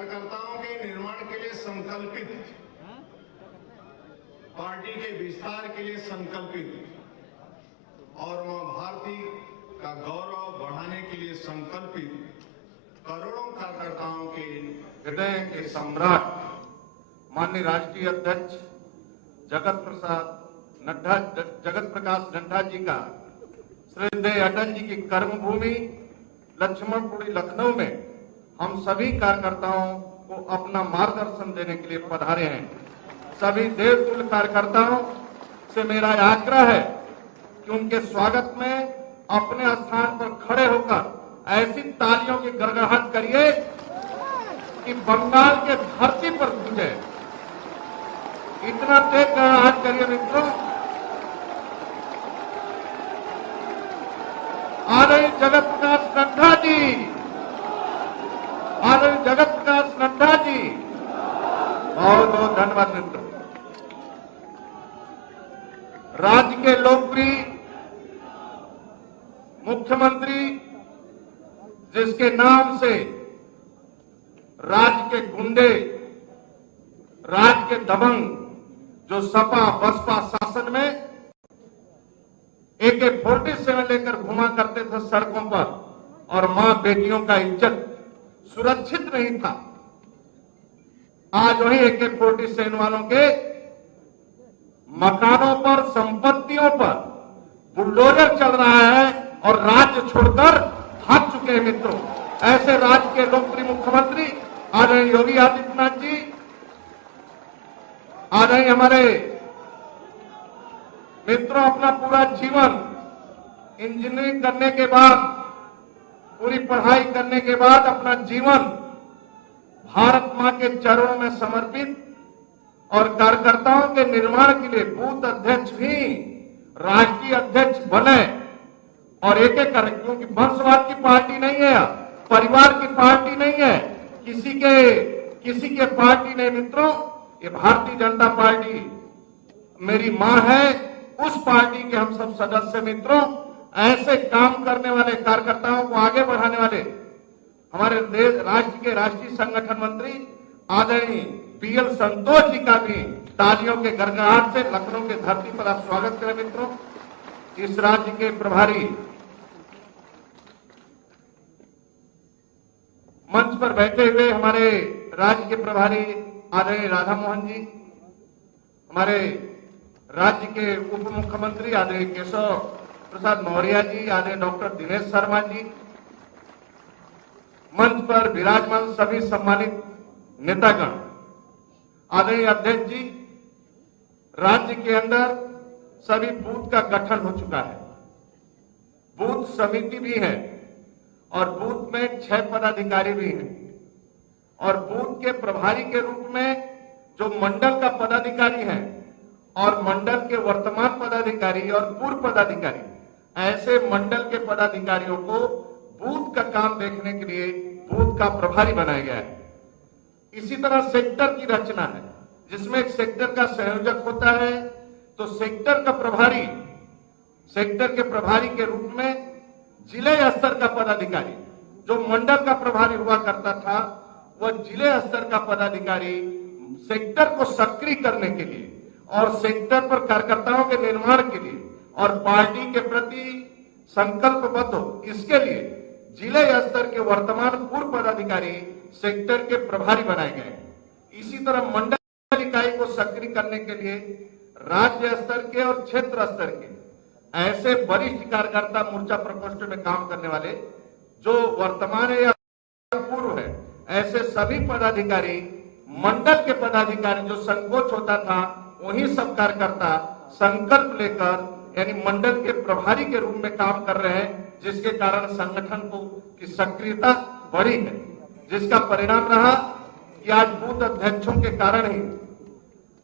कार्यकर्ताओं के निर्माण के लिए संकल्पित, पार्टी के विस्तार के लिए संकल्पित और मां भारती का गौरव बढ़ाने के लिए संकल्पित करोड़ों कार्यकर्ताओं के हृदय के सम्राट माननीय राष्ट्रीय अध्यक्ष जगत प्रकाश नड्डा जी का श्रद्धेय अटल जी की कर्मभूमि लक्ष्मणपुरी लखनऊ में हम सभी कार्यकर्ताओं को अपना मार्गदर्शन देने के लिए पधारे हैं। सभी देवतुल्य कार्यकर्ताओं से मेरा आग्रह है कि उनके स्वागत में अपने स्थान पर खड़े होकर ऐसी तालियों की गड़गड़ाहट करिए कि बंगाल के धरती पर गूंजे। इतना तेज गड़गड़ाहट करिए मित्रों। आदरणीय जगत प्रकाश नड्डा जी, आदरणीय जगत प्रकाश नड्डा जी, बहुत बहुत धन्यवाद मित्रों। राज्य के लोकप्रिय मुख्यमंत्री जिसके नाम से राज्य के गुंडे, राज्य के दबंग जो सपा बसपा शासन में AK-47 लेकर घुमा करते थे सड़कों पर और मां बेटियों का इज्जत सुरक्षित नहीं था, आज वही AK-47 वालों के मकानों पर, संपत्तियों पर बुलडोजर चल रहा है और राज्य छोड़कर भाग चुके हैं मित्रों। ऐसे राज्य के लोकप्रिय मुख्यमंत्री आदरणीय योगी आदित्यनाथ जी, आदरणीय हमारे मित्रों अपना पूरा जीवन इंजीनियरिंग करने के बाद, पूरी पढ़ाई करने के बाद अपना जीवन भारत मां के चरणों में समर्पित और कार्यकर्ताओं के निर्माण के लिए बूथ अध्यक्ष भी राष्ट्रीय अध्यक्ष बने और एक-एक करें, क्योंकि वंशवाद की पार्टी नहीं है, परिवार की पार्टी नहीं है, किसी के पार्टी नहीं मित्रों। ये भारतीय जनता पार्टी मेरी मां है, उस पार्टी के हम सब सदस्य मित्रों। ऐसे काम करने वाले कार्यकर्ताओं को आगे बढ़ाने वाले हमारे देश राष्ट्र के राष्ट्रीय संगठन मंत्री आदरणीय PL संतोष जी का भी तालियों के गड़गड़ाहट से लखनऊ के धरती पर आप स्वागत करें मित्रों। इस राज्य के प्रभारी मंच पर बैठे हुए हमारे राज्य के प्रभारी आदरणीय राधा मोहन जी, हमारे राज्य के उप मुख्यमंत्री आदरणीय केशव प्रसाद मौर्य जी, आदरणीय डॉक्टर दिनेश शर्मा जी, मंच पर विराजमान सभी सम्मानित नेतागण, आदरणीय अध्यक्ष जी, राज्य के अंदर सभी बूथ का गठन हो चुका है, बूथ समिति भी है और बूथ में 6 पदाधिकारी भी हैं और बूथ के प्रभारी के रूप में जो मंडल का पदाधिकारी है और मंडल के वर्तमान पदाधिकारी और पूर्व पदाधिकारी, ऐसे मंडल के पदाधिकारियों को बूथ का काम देखने के लिए बूथ का प्रभारी बनाया गया है। इसी तरह सेक्टर की रचना है जिसमें एक सेक्टर का संयोजक होता है, तो सेक्टर का प्रभारी, सेक्टर के प्रभारी के रूप में जिले स्तर का पदाधिकारी, जो मंडल का प्रभारी हुआ करता था, वह जिले स्तर का पदाधिकारी सेक्टर को सक्रिय करने के लिए और सेक्टर पर कार्यकर्ताओं के निर्माण के लिए और पार्टी के प्रति संकल्पबद्ध हो, इसके लिए जिले स्तर के वर्तमान पूर्व पदाधिकारी सेक्टर के प्रभारी बनाए गए। इसी तरह मंडल इकाई को सक्रिय करने के लिए राज्य स्तर के और क्षेत्र स्तर के ऐसे वरिष्ठ कार्यकर्ता मोर्चा प्रकोष्ठ में काम करने वाले जो वर्तमान या पूर्व है, ऐसे सभी पदाधिकारी, मंडल के पदाधिकारी जो संकोच होता था, वही सब कार्यकर्ता संकल्प लेकर यानी मंडल के प्रभारी के रूप में काम कर रहे हैं, जिसके कारण संगठन को की सक्रियता बढ़ी है, जिसका परिणाम रहा कि आज बूथ अध्यक्षों के कारण ही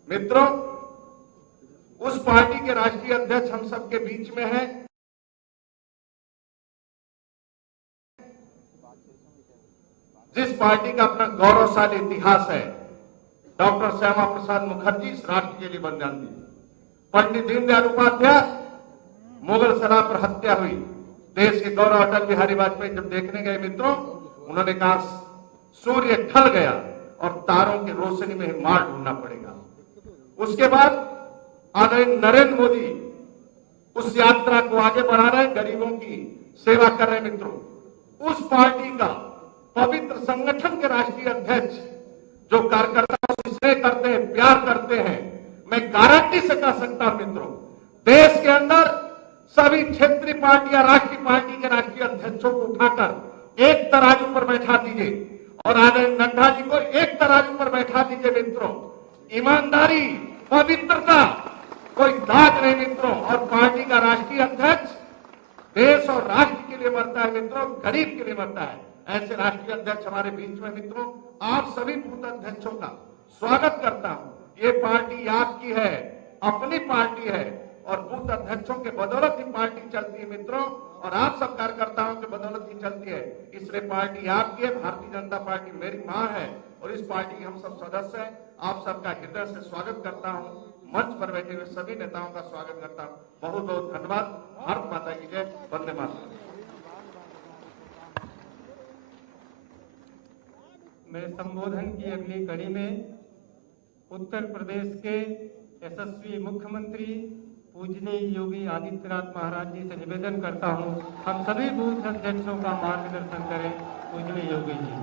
मित्रों उस पार्टी के राष्ट्रीय अध्यक्ष हम सबके बीच में हैं, जिस पार्टी का अपना गौरवशाली इतिहास है। डॉक्टर श्यामा प्रसाद मुखर्जी इस राष्ट्र के लिए बलिदान दिए। पंडित दीनदयाल उपाध्याय, मुगल सराय पर हत्या हुई, देश के गौरव अटल बिहारी वाजपेयी जब देखने गए मित्रों, उन्होंने कहा सूर्य ढल गया और तारों की रोशनी में ही मार्ग ढूंढना पड़ेगा। उसके बाद आदरणीय नरेंद्र मोदी उस यात्रा को आगे बढ़ा रहे, गरीबों की सेवा कर रहे। मित्रों, उस पार्टी का पवित्र संगठन के राष्ट्रीय अध्यक्ष जो कार्यकर्ता स्नेह करते हैं, प्यार करते हैं, मैं गारंटी से कह सकता हूं मित्रों, देश के अंदर सभी क्षेत्रीय पार्टियां, राष्ट्रीय पार्टी के राष्ट्रीय अध्यक्षों को उठाकर एक तराजू पर बैठा दीजिए और आदरणीय नड्डा जी को एक तराजू पर बैठा दीजिए। मित्रों, ईमानदारी, पवित्रता, कोई दाग नहीं मित्रों। और पार्टी का राष्ट्रीय अध्यक्ष देश और राष्ट्र के लिए मरता है मित्रों, गरीब के लिए मरता है। ऐसे राष्ट्रीय अध्यक्ष हमारे बीच में मित्रों, आप सभी बूथ अध्यक्षों का स्वागत करता हूं। ये पार्टी आपकी है, अपनी पार्टी है और बूथ अध्यक्षों के बदौलत ही पार्टी चलती है मित्रों, और आप सब कार्यकर्ताओं के बदौलत ही चलती है। इसलिए पार्टी आपकी है, भारतीय जनता पार्टी मेरी मां है और इस पार्टी के हम सब सदस्य हैं। आप सबका हृदय से स्वागत करता हूं। मंच पर बैठे हुए सभी नेताओं का स्वागत करता हूं। बहुत बहुत धन्यवाद। भारत माता की जय। वंदे मातरम। मैं संबोधन की अगली कड़ी में उत्तर प्रदेश के यशस्वी मुख्यमंत्री पूजनीय योगी आदित्यनाथ महाराज जी से निवेदन करता हूं, हम सभी बूथ अध्यक्षों का मार्गदर्शन करें। पूजनीय योगी जी।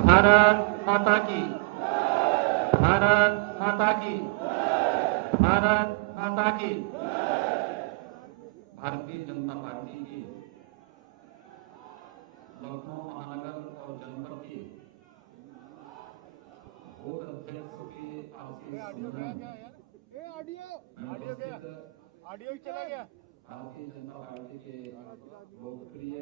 भारत माता की, भारत माता की, भारत माता की। भारतीय जनता पार्टी की लखनऊ महानगर और जनपद की बूथ अध्यक्ष के ऑडियो चला गया। भारतीय जनता पार्टी के लोकप्रिय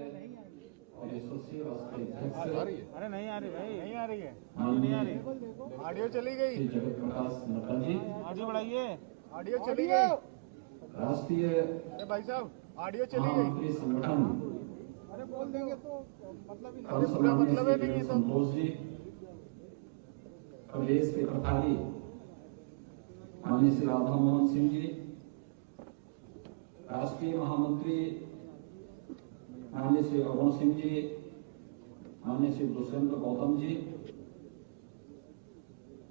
और यशस्वी राष्ट्रीय अध्यक्ष, अरे नहीं आ रही भाई, नहीं आ रही है, नहीं आ रही, ऑडियो चली गई। जगत प्रकाश नड्डा जी, ऑडियो बढ़ाइए, ऑडियो चली गई। राष्ट्रीय अरे भाई साहब, ऑडियो चली गई। महामंत्री संगठन, अरे बोल देंगे तो मतलब ही कल पूरा मतलब है सम्मानित नहीं श्री तो। संतोष जी, प्रदेश के प्रभारी माननीय श्री राधा मोहन सिंह जी, राष्ट्रीय महामंत्री माननीय श्री अरुण सिंह जी, माननीय श्री दुष्यंत गौतम जी,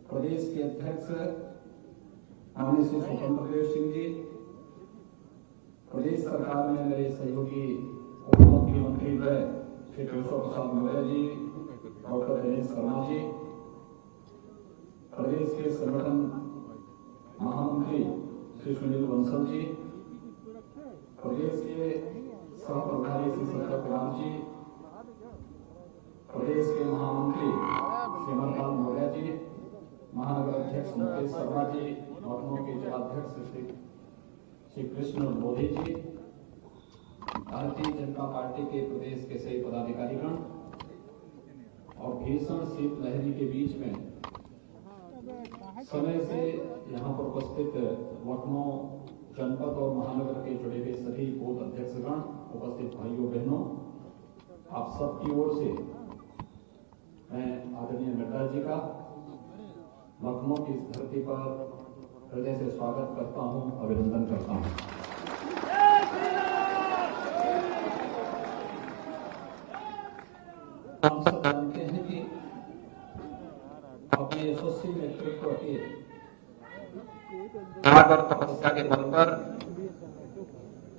प्रदेश के अध्यक्ष माननीय श्री स्वतंत्र देव सिंह जी, प्रदेश सरकार में मेरे सहयोगी उप मुख्यमंत्री श्री केशव प्रसाद मौर्य जी, डॉक्टर दिनेश शर्मा जी, प्रदेश के संगठन महामंत्री श्री सुनील बंसल जी, प्रदेश के सह प्रभारी श्री शंकर कुमार जी, प्रदेश के महामंत्री श्री अमरपाल मौर्य जी, महानगर अध्यक्ष मुकेश शर्मा जी, लखनऊ के जिलाध्यक्ष श्री कृष्ण मोदी जी, भारतीय जनता पार्टी के प्रदेश के सभी पदाधिकारीगण और भीषण शीतलहरी के बीच में समय से यहाँ पर उपस्थित लखनऊ जनपद और महानगर के जुड़े हुए सभी बूथ अध्यक्षगण, उपस्थित भाइयों बहनों, आप सबकी ओर से मैं आदरणीय नड्डा जी का लखनऊ की इस धरती पर हृदय से स्वागत करता हूं, अभिनंदन करता हूं। हम सब जानते हैं कि अपने यशस्वी नेतृत्व के त्याग और तपस्या के बल पर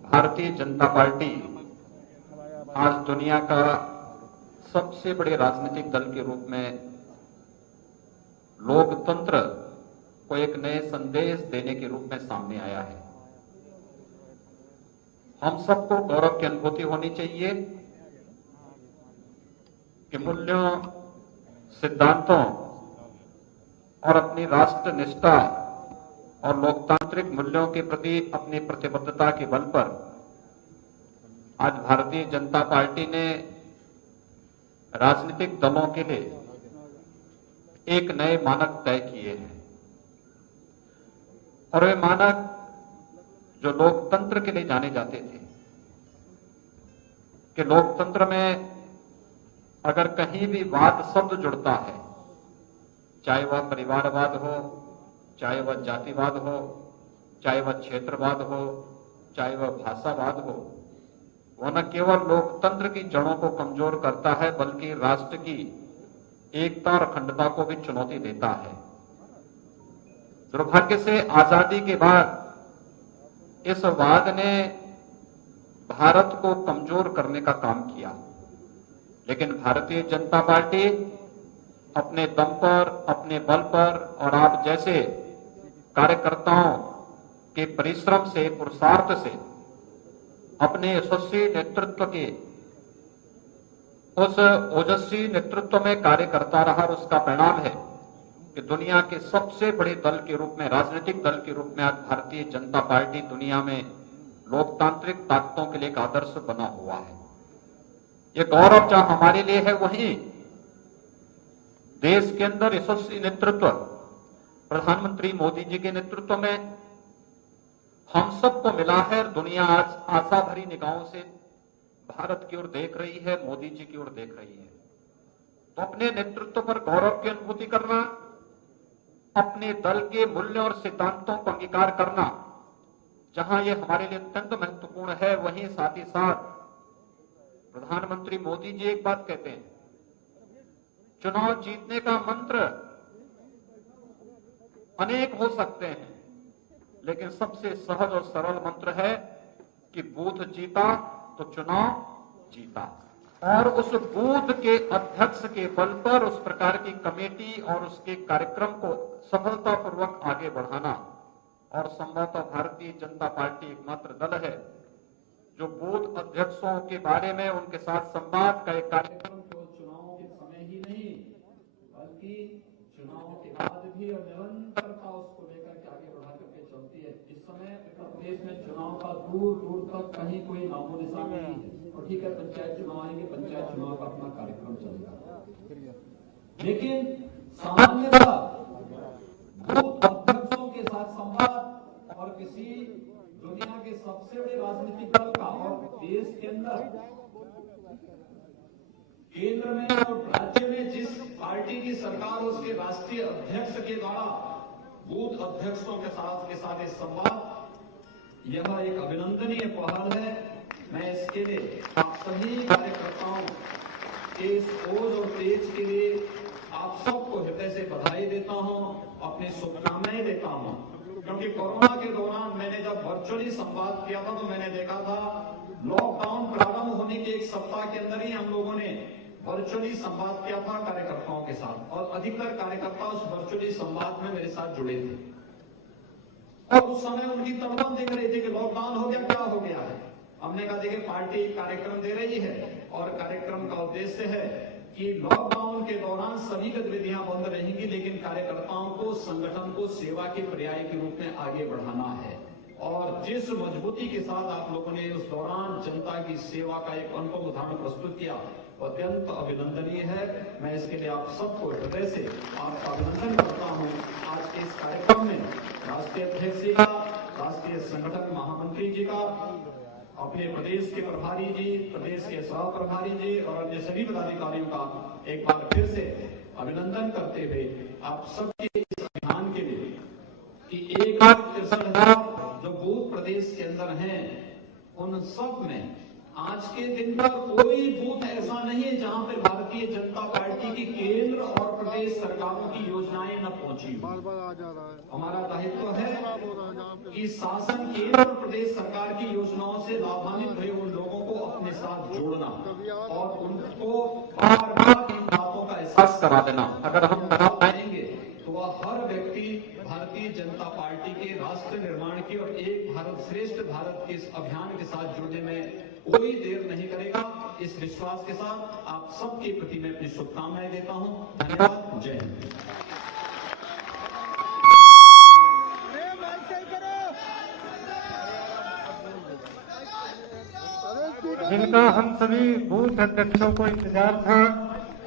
भारतीय जनता पार्टी आज दुनिया का सबसे बड़े राजनीतिक दल के रूप में लोकतंत्र को एक नए संदेश देने के रूप में सामने आया है। हम सबको गौरव की अनुभूति होनी चाहिए कि मूल्यों, सिद्धांतों और अपनी राष्ट्र निष्ठा और लोकतांत्रिक मूल्यों के प्रति अपनी प्रतिबद्धता के बल पर आज भारतीय जनता पार्टी ने राजनीतिक दलों के लिए एक नए मानक तय किए हैं और वे मानक जो लोकतंत्र के लिए जाने जाते थे कि लोकतंत्र में अगर कहीं भी वाद शब्द जुड़ता है, चाहे वह परिवारवाद हो, चाहे वह जातिवाद हो, चाहे वह क्षेत्रवाद हो, चाहे वह भाषावाद हो, वह न केवल लोकतंत्र की जड़ों को कमजोर करता है बल्कि राष्ट्र की एकता और अखंडता को भी चुनौती देता है। दुर्भाग्य से आजादी के बाद इस वाद ने भारत को कमजोर करने का काम किया, लेकिन भारतीय जनता पार्टी अपने दम पर, अपने बल पर और आप जैसे कार्यकर्ताओं के परिश्रम से, पुरुषार्थ से, अपने यशस्वी नेतृत्व के उस ओजस्वी नेतृत्व में कार्य करता रहा और उसका परिणाम है कि दुनिया के सबसे बड़े दल के रूप में, राजनीतिक दल के रूप में आज भारतीय जनता पार्टी दुनिया में लोकतांत्रिक ताकतों के लिए एक आदर्श बना हुआ है। ये गौरव जहां हमारे लिए है, वहीं देश के अंदर यशस्वी नेतृत्व प्रधानमंत्री मोदी जी के नेतृत्व में हम सबको मिला है। दुनिया आज आशा भरी निगाहों से भारत की ओर देख रही है, मोदी जी की ओर देख रही है। तो अपने नेतृत्व पर गौरव की अनुभूति करना, अपने दल के मूल्य और सिद्धांतों को अंगीकार करना, जहां ये हमारे लिए अत्यंत महत्वपूर्ण है, वहीं साथ ही साथ प्रधानमंत्री मोदी जी एक बात कहते हैं, चुनाव जीतने का मंत्र अनेक हो सकते हैं, लेकिन सबसे सहज और सरल मंत्र है कि बूथ जीता तो चुनाव जीता। और उस बूथ के अध्यक्ष के बल पर उस प्रकार की कमेटी और उसके कार्यक्रम को सफलतापूर्वक आगे बढ़ाना। और संभवतः भारतीय जनता पार्टी एकमात्र दल है जो बूथ अध्यक्षों के बारे में उनके साथ संवाद का एक कार्यक्रम को चुनाव के समय ही नहीं बल्कि चुनाव के बाद भी और निरंतरता उसको लेकर के आगे बढ़ा करके चलती है। इस समय उत्तर प्रदेश में चुनाव का दूर दूर तक कहीं कोई नामो निशान नहीं है। और ठीक है, पंचायत चुनाव आएंगे, पंचायत चुनाव का अपना कार्यक्रम चलेगा, लेकिन सामान्यतः बूथ अध्यक्षों के साथ संवाद और किसी दुनिया के सबसे बड़े राजनीतिक दल का और देश के अंदर केंद्र में और राज्य में जिस पार्टी की सरकार, उसके राष्ट्रीय अध्यक्ष के द्वारा बूथ अध्यक्षों के साथ इस संवाद, यह एक अभिनंदनीय पहल है। मैं इसके लिए आप सभी कार्यकर्ताओं के इस ओज और तेज के लिए आप सबको हृदय से बधाई देता हूं, अपनी शुभकामनाएं देता हूं। क्योंकि कोरोना के दौरान मैंने जब वर्चुअली संवाद किया था तो मैंने देखा था लॉकडाउन प्रारंभ होने के एक सप्ताह के अंदर ही हम लोगों ने वर्चुअली संवाद किया था कार्यकर्ताओं के साथ, और अधिकतर कार्यकर्ता उस वर्चुअली संवाद में मेरे साथ जुड़े थे। और उस समय उनकी तड़पन देख रहे थे कि लॉकडाउन हो गया, क्या हो गया है। हमने कहा देखिए, पार्टी एक कार्यक्रम दे रही है और कार्यक्रम का उद्देश्य है कि लॉकडाउन के दौरान सभी गतिविधियां बंद रहेंगी, लेकिन कार्यकर्ताओं को, संगठन को सेवा के पर्याय के रूप में आगे बढ़ाना है। और जिस मजबूती के साथ आप लोगों ने उस दौरान जनता की सेवा का एक अनुपम उदाहरण प्रस्तुत किया, अत्यंत अभिनंदनीय है। मैं इसके लिए आप सबको हृदय से आपका अभिनंदन करता हूं। आज के इस कार्यक्रम में राष्ट्रीय अध्यक्ष जी का, राष्ट्रीय संगठन महामंत्री जी का, अपने प्रदेश के प्रभारी जी, प्रदेश के सह प्रभारी जी और अन्य सभी पदाधिकारियों का एक बार फिर से अभिनंदन करते हुए आप सबके इस अभियान के लिए कि 1,63,000 जो बूथ प्रदेश के अंदर हैं, उन सब में आज के दिन पर कोई बूथ ऐसा नहीं है जहां पर भारतीय जनता पार्टी की केंद्र और प्रदेश सरकारों की योजनाएं न पहुंची। हमारा दायित्व है कि शासन, केंद्र और प्रदेश सरकार की योजनाओं से लाभान्वित हुए उन लोगों को अपने साथ जोड़ना और उनको बार बार इन बातों का एहसास करा देना। अगर हम करा पाएंगे तो वह हर व्यक्ति भारतीय जनता पार्टी के राष्ट्र निर्माण की और एक भारत श्रेष्ठ भारत के इस अभियान के साथ जुड़ने में कोई देर नहीं करेगा। इस विश्वास के साथ आप सबके प्रति मैं अपनी शुभकामनाएं देता हूं। धन्यवाद। जय हिंद। जिनका हम सभी बूथ अध्यक्षों को इंतजार था,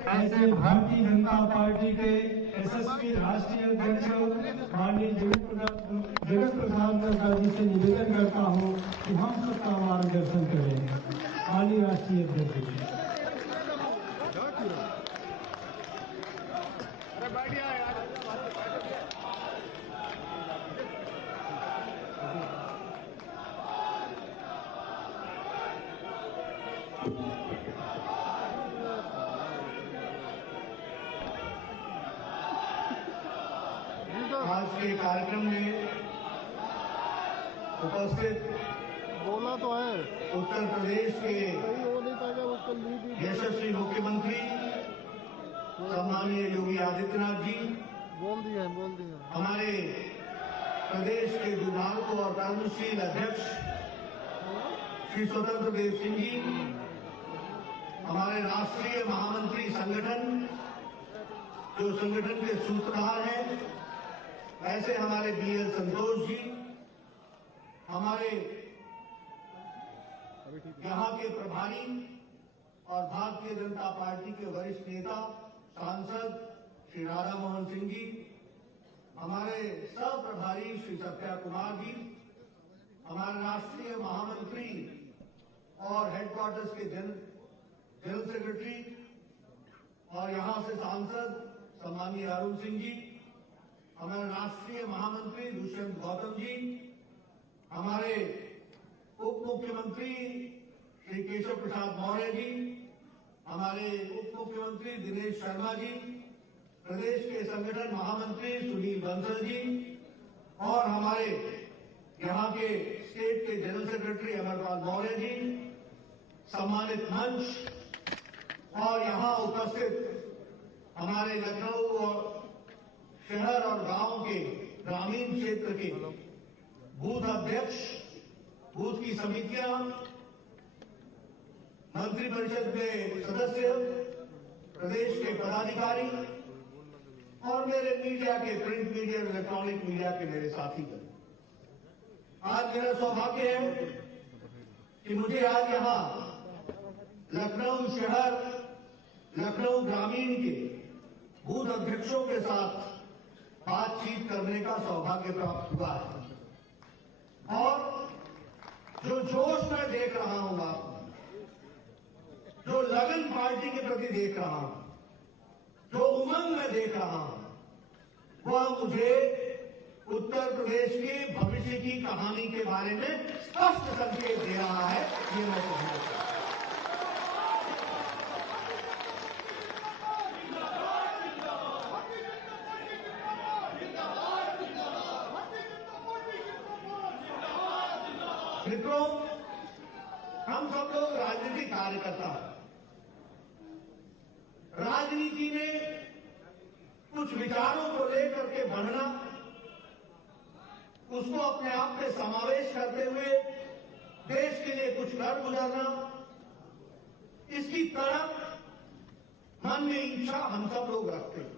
ऐसे भारतीय जनता पार्टी के यशस्वी राष्ट्रीय अध्यक्ष माननीय जगत प्रसाद नड्डा जी से निवेदन करता हूं कि हम सबका मार्गदर्शन करें। माननीय राष्ट्रीय अध्यक्ष जी। बैठिए आज के कार्यक्रम में उपस्थित बोला तो है उत्तर प्रदेश के वो नहीं था उसको लीड यशस्वी मुख्यमंत्री सम्माननीय योगी आदित्यनाथ जी, बोल दिया हमारे प्रदेश के विधायक और कर्मशील अध्यक्ष श्री स्वतंत्र देव सिंह जी, हमारे राष्ट्रीय महामंत्री संगठन जो संगठन के सूत्रधार हैं, ऐसे हमारे बीएल संतोष जी, हमारे यहाँ के प्रभारी और भारतीय जनता पार्टी के वरिष्ठ नेता सांसद श्री राधा मोहन सिंह जी, हमारे सह प्रभारी श्री सत्या कुमार जी, हमारे राष्ट्रीय महामंत्री और हेडक्वार्टर्स के जनरल सेक्रेटरी और यहां से सांसद सम्माननीय अरुण सिंह जी, हमारे राष्ट्रीय महामंत्री दुष्यंत गौतम जी, हमारे उप मुख्यमंत्री श्री केशव प्रसाद मौर्य जी, हमारे उप मुख्यमंत्री दिनेश शर्मा जी, प्रदेश के संगठन महामंत्री सुनील बंसल जी और हमारे यहाँ के स्टेट के जनरल सेक्रेटरी अमरपाल मौर्य जी, सम्मानित मंच और यहाँ उपस्थित हमारे लखनऊ और शहर और गांव के ग्रामीण क्षेत्र के बूथ अध्यक्ष, बूथ की समितियां, मंत्रिपरिषद के सदस्य, प्रदेश के पदाधिकारी और मेरे मीडिया के प्रिंट मीडिया और इलेक्ट्रॉनिक मीडिया के मेरे साथीगण, आज मेरा सौभाग्य है कि मुझे आज यहां लखनऊ शहर, लखनऊ ग्रामीण के बूथ अध्यक्षों के साथ बातचीत करने का सौभाग्य प्राप्त हुआ है। और जो जोश मैं देख रहा हूं आप में, जो लगन पार्टी के प्रति देख रहा हूं, जो उमंग मैं देख रहा हूं, वह मुझे उत्तर प्रदेश के भविष्य की कहानी के बारे में स्पष्ट संकेत दे रहा है। ये मैं कहना चाहता हूं। मित्रों, हम सब लोग राजनीतिक कार्यकर्ता हैं। राजनीति में कुछ विचारों को लेकर के बढ़ना, उसको अपने आप में समावेश करते हुए देश के लिए कुछ कर गुजरना, इसकी तड़प मन में इच्छा हम सब लोग रखते हैं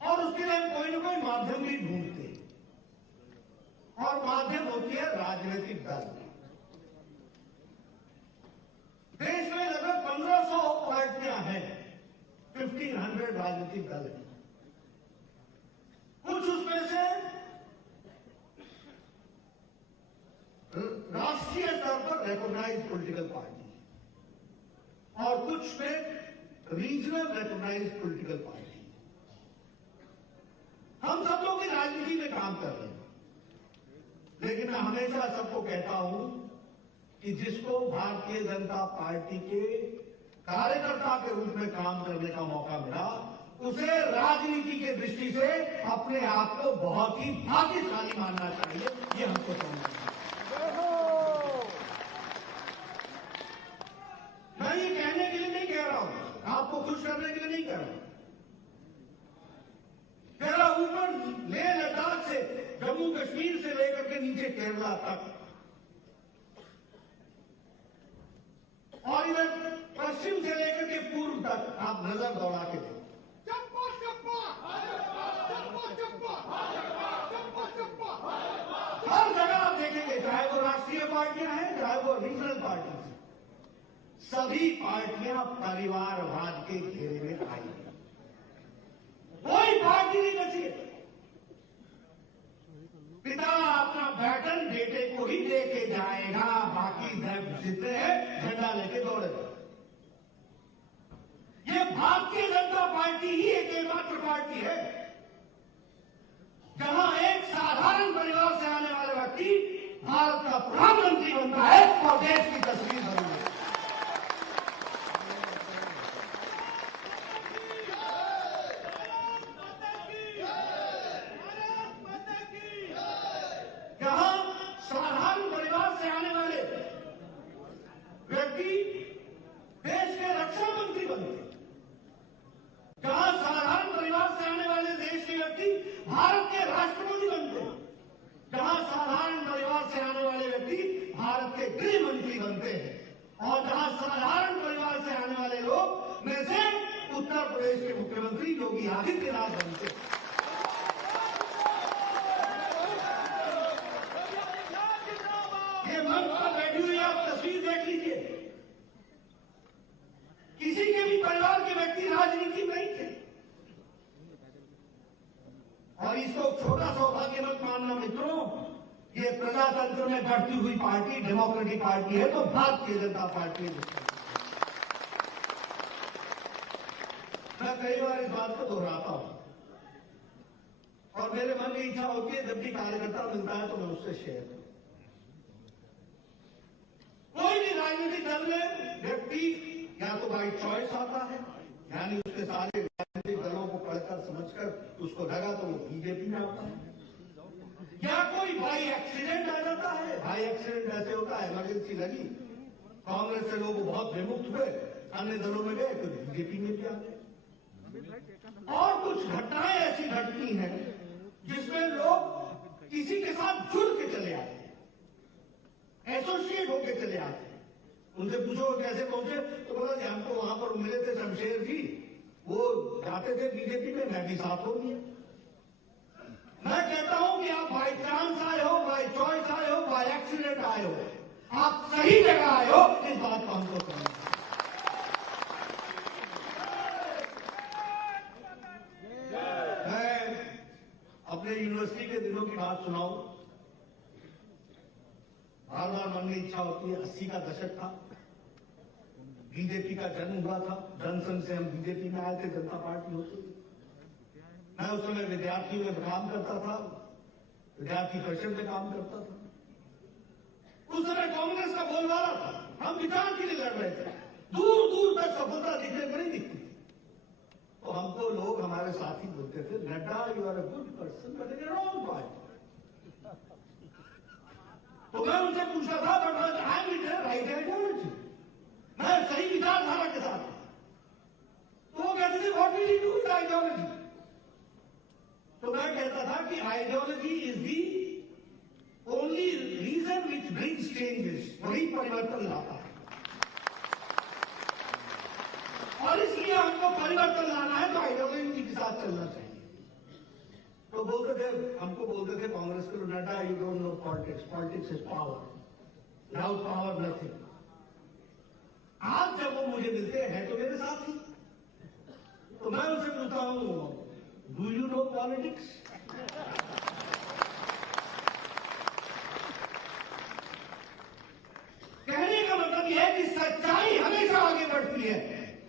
और उसके लिए हम कोई न कोई माध्यम भी ढूंढते हैं और माध्यम होती है राजनीतिक दल। देश में लगभग 1500 पार्टियां हैं, 1500 राजनीतिक दल हैं। कुछ उसमें से राष्ट्रीय स्तर पर रिकॉग्नाइज्ड पॉलिटिकल पार्टी है और कुछ में रीजनल रिकॉग्नाइज्ड पॉलिटिकल पार्टी है। हम सब लोग भी राजनीति में काम कर रहे हैं, लेकिन मैं हमेशा सबको कहता हूं कि जिसको भारतीय जनता पार्टी के कार्यकर्ता के रूप में काम करने का मौका मिला, उसे राजनीति की दृष्टि से अपने आप को बहुत ही भाग्यशाली मानना चाहिए। ये हमको समझना है। मैं ये कहने के लिए नहीं कह रहा हूं, आपको खुश करने के लिए नहीं कह रहा हूं। मेरा ऊपर लेह लद्दाख से, जम्मू कश्मीर से लेकर के नीचे केरला तक और इधर पश्चिम से लेकर के पूर्व तक आप नजर दौड़ा के देखो। हर जगह आप देखेंगे, चाहे वो राष्ट्रीय पार्टियां हैं, चाहे वो रीजनल पार्टी हैं, सभी पार्टियां परिवारवाद के घेरे में आई हैं। कोई पार्टी नहीं बची है। पिता अपना बैटन बेटे को ही लेके जाएगा, बाकी जितने हैं झंडा लेके दौड़ेगा। ये भारतीय जनता पार्टी ही पार्टी है जहां एक साधारण परिवार से आने वाले व्यक्ति भारत का प्रधानमंत्री बनता है और देश की तस्वीर बनती है। जहां साधारण परिवार से आने वाले व्यक्ति देश के रक्षा मंत्री बनते हैं, जहां साधारण परिवार से आने वाले देश के व्यक्ति भारत के राष्ट्रपति बनते हैं, जहां साधारण परिवार से आने वाले व्यक्ति भारत के गृह मंत्री बनते हैं, और जहां साधारण परिवार से आने वाले लोग में से उत्तर प्रदेश के मुख्यमंत्री योगी आदित्यनाथ बनते हैं। ये मंच पर बैठी हुई आप तस्वीर देख लीजिए, किसी के भी परिवार के व्यक्ति राजनीति में नहीं थे, और इसको छोटा सौभाग्य मत मानना मित्रों। ये प्रजातंत्र में बढ़ती हुई पार्टी डेमोक्रेटिक पार्टी है तो भारतीय जनता पार्टी है। मैं कई बार इस बात को दोहराता हूं और मेरे मन में इच्छा होती है जब भी कार्यकर्ता मिलता है तो मैं उससे शेयर करूं। कोई भी राजनीतिक दल में व्यक्ति या तो बाई चॉइस आता है, यानी उसके सारे राजनीतिक दलों को पढ़कर समझकर उसको लगा तो वो बीजेपी में आता है, या कोई बाई एक्सीडेंट आ जाता है। बाई एक्सीडेंट ऐसे होता है, इमरजेंसी लगी, कांग्रेस से लोग बहुत विमुक्त हुए, अन्य दलों में गए तो बीजेपी में भी आ गए। और कुछ घटनाएं ऐसी घटती हैं जिसमें लोग किसी के साथ जुड़ के चले आते हैं, एसोसिएट होके चले आते हैं। उनसे पूछो कैसे पहुंचे तो बोला जी हमको वहां पर मिले थे शमशेर जी, वो जाते थे बीजेपी में, मैं भी साथ हो गया। मैं कहता हूं कि आप बाई चांस आए हो, बाई चॉइस आए हो, बाई एक्सीडेंट आए हो, आप सही जगह आए हो, इस बात को हमको समझना। मैं अपने यूनिवर्सिटी के दिनों की बात सुनाऊं। बार बार मन में इच्छा होती है, 80 का दशक था, बीजेपी का जन्म हुआ था, जनसंघ से हम बीजेपी में आए थे, जनता पार्टी होती थी। मैं उस समय विद्यार्थी में काम करता था, विद्यार्थी परिषद में काम करता था। उस समय कांग्रेस का बोलबाला था, हम विचार के लिए लड़ रहे थे, दूर दूर तक सफलता दिखने पर नहीं दिखती थी। तो हमको लोग, हमारे साथी बोलते थे, Nadda you are a good person but in a wrong party. तो मैं उनसे पूछा था but I am in right ideology, मैं सही विचारधारा के साथ। तो वो कहते थे what will you do with ideology. तो मैं कहता था कि ideology is the only reason which brings changes, वही परिवर्तन लाता है, और इसलिए हमको परिवर्तन लाना है तो आइडियोलॉजी के साथ चलना चाहिए। तो बोलते थे, हमको बोलते थे कांग्रेस के लोग, Nadda you don't know politics, politics is power, without power nothing. आज जब वो मुझे मिलते हैं तो मेरे साथ ही, तो मैं उनसे पूछता हूं डू यू नो पॉलिटिक्स। कहने का मतलब यह है कि सच्चाई हमेशा आगे बढ़ती है,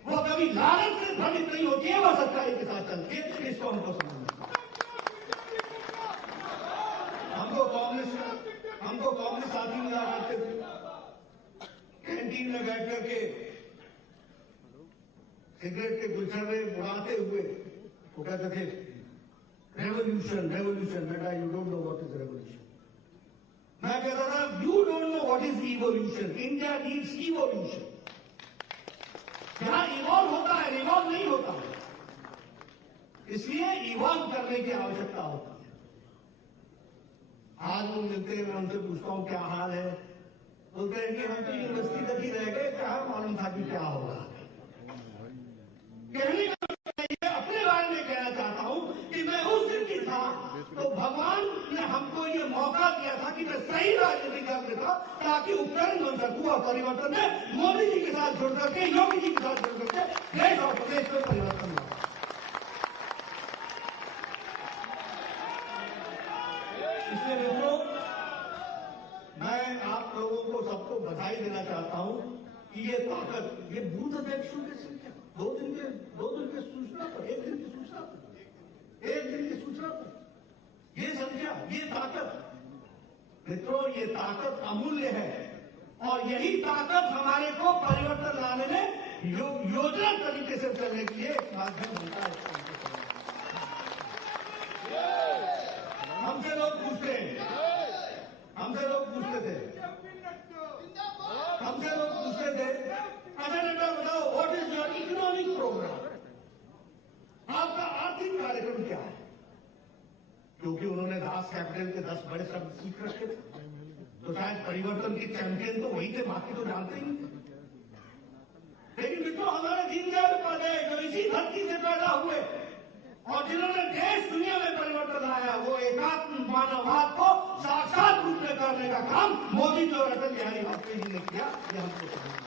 वो कभी लालच से भ्रमित नहीं होती है, वो सच्चाई के साथ चलती है। इसको हमको समझना। हमको कांग्रेस साथी मिला करते थे, कैंटीन में बैठ करके सिगरेट के गुलछर्रे उड़ाते हुए वो कहते थे रेवोल्यूशन रेवोल्यूशन। बेटा you don't know what is revolution. मैं कहता था you don't know what is evolution, India needs evolution. यहां इवॉल्व होता है, रिवॉल्व नहीं होता है, इसलिए इवॉल्व करने की आवश्यकता होती है। आज लोग मिलते हैं, मैं उनसे पूछता हूं क्या हाल है, बोलते हैं कि हम तो यूनिवर्सिटी तक ही रह गए, क्या मालूम था कि क्या होगा। कहने का अपने बारे में कहना चाहता हूं कि मैं उस दिन की था तो भगवान ने हमको ये मौका दिया था कि मैं सही राजनीति कर लेता ताकि उपकरण बन सकूं और परिवर्तन में मोदी जी के साथ जुड़ करके, योगी जी के साथ जुड़ करके देश और प्रदेश में परिवर्तन हो। इसलिए मित्रों, मैं आप लोगों को सबको बधाई देना चाहता हूं कि ये ताकत, ये बूथ अध्यक्षों के संख्या 2 दिन के सूचना पर, 1 दिन की सूचना पर मित्रों, ये ताकत अमूल्य है और यही ताकत हमारे को परिवर्तन लाने में योजना तरीके से चलने के लिए एक माध्यम बनता है। हमसे लोग पूछते थे, अजय नड्डा बताओ, what is your economic program, आपका आर्थिक कार्यक्रम क्या है? क्योंकि उन्होंने दास कैपिटल के 10 बड़े शब्द सीख रखे थे, तो शायद परिवर्तन के चैंपियन तो वही थे, बाकी तो जानते ही नहीं। लेकिन मित्रों, हमारे दीनदयाल उपाध्याय जो इसी धरती से पैदा हुए और जिन्होंने देश दुनिया में परिवर्तन लाया, वो एकात्म मानववाद को साक्षात रूप में करने का काम मोदी जी और अटल बिहारी वाजपेयी जी ने किया। ये हमको समझना।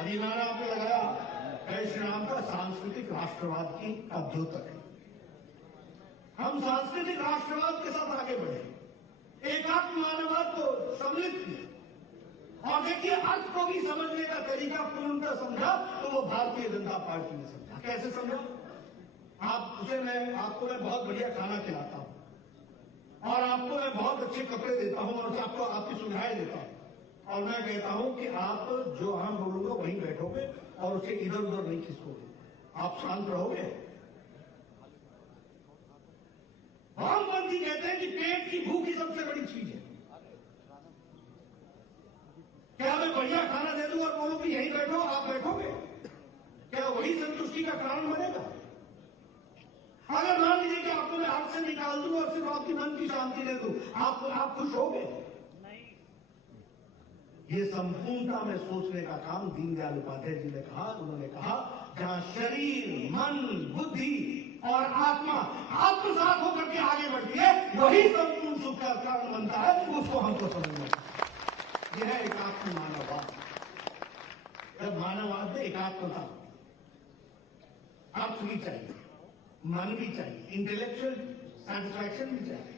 अभी नारा आपने लगाया जय श्री राम का सांस्कृतिक राष्ट्रवाद की का द्योतक है। हम सांस्कृतिक राष्ट्रवाद के साथ आगे बढ़े, एकात्म मानववाद को सम्मिलित किया और देखिए अर्थ को भी समझने का तरीका पूर्णतः समझा तो वो भारतीय जनता पार्टी ने समझा। कैसे समझा? आपको मैं बहुत बढ़िया खाना खिलाता हूं और आपको मैं बहुत अच्छे कपड़े देता हूं और आपको आपकी सुविधाएं देता हूं और मैं कहता हूं कि आप जो हम बोलूंगा वहीं बैठोगे और उसे इधर उधर नहीं खिसकोगे, आप शांत रहोगे। वामपंथी कहते हैं कि पेट की भूख ही सबसे बड़ी चीज है। क्या मैं बढ़िया खाना दे दूं और बोलूं कि यहीं बैठो, आप बैठोगे? क्या वही संतुष्टि का कारण बनेगा? अगर मान लीजिए कि आपको मैं हाथ से निकाल दूं और सिर्फ आपकी मन की शांति दे दूं, आप खुश होगे? ये संपूर्णता में सोचने का काम दीनदयाल उपाध्याय जी ने कहा। उन्होंने कहा जहां शरीर, मन, बुद्धि और आत्मा आत्मसात होकर के आगे बढ़ती है, वही संपूर्ण सुख का कारण बनता है। उसको हमको समझना है। यह है एकात्म मानववाद। जब मानववाद में एकात्मता, अर्थ भी चाहिए, मन भी चाहिए, इंटेलेक्चुअल सेटिस्फैक्शन भी चाहिए,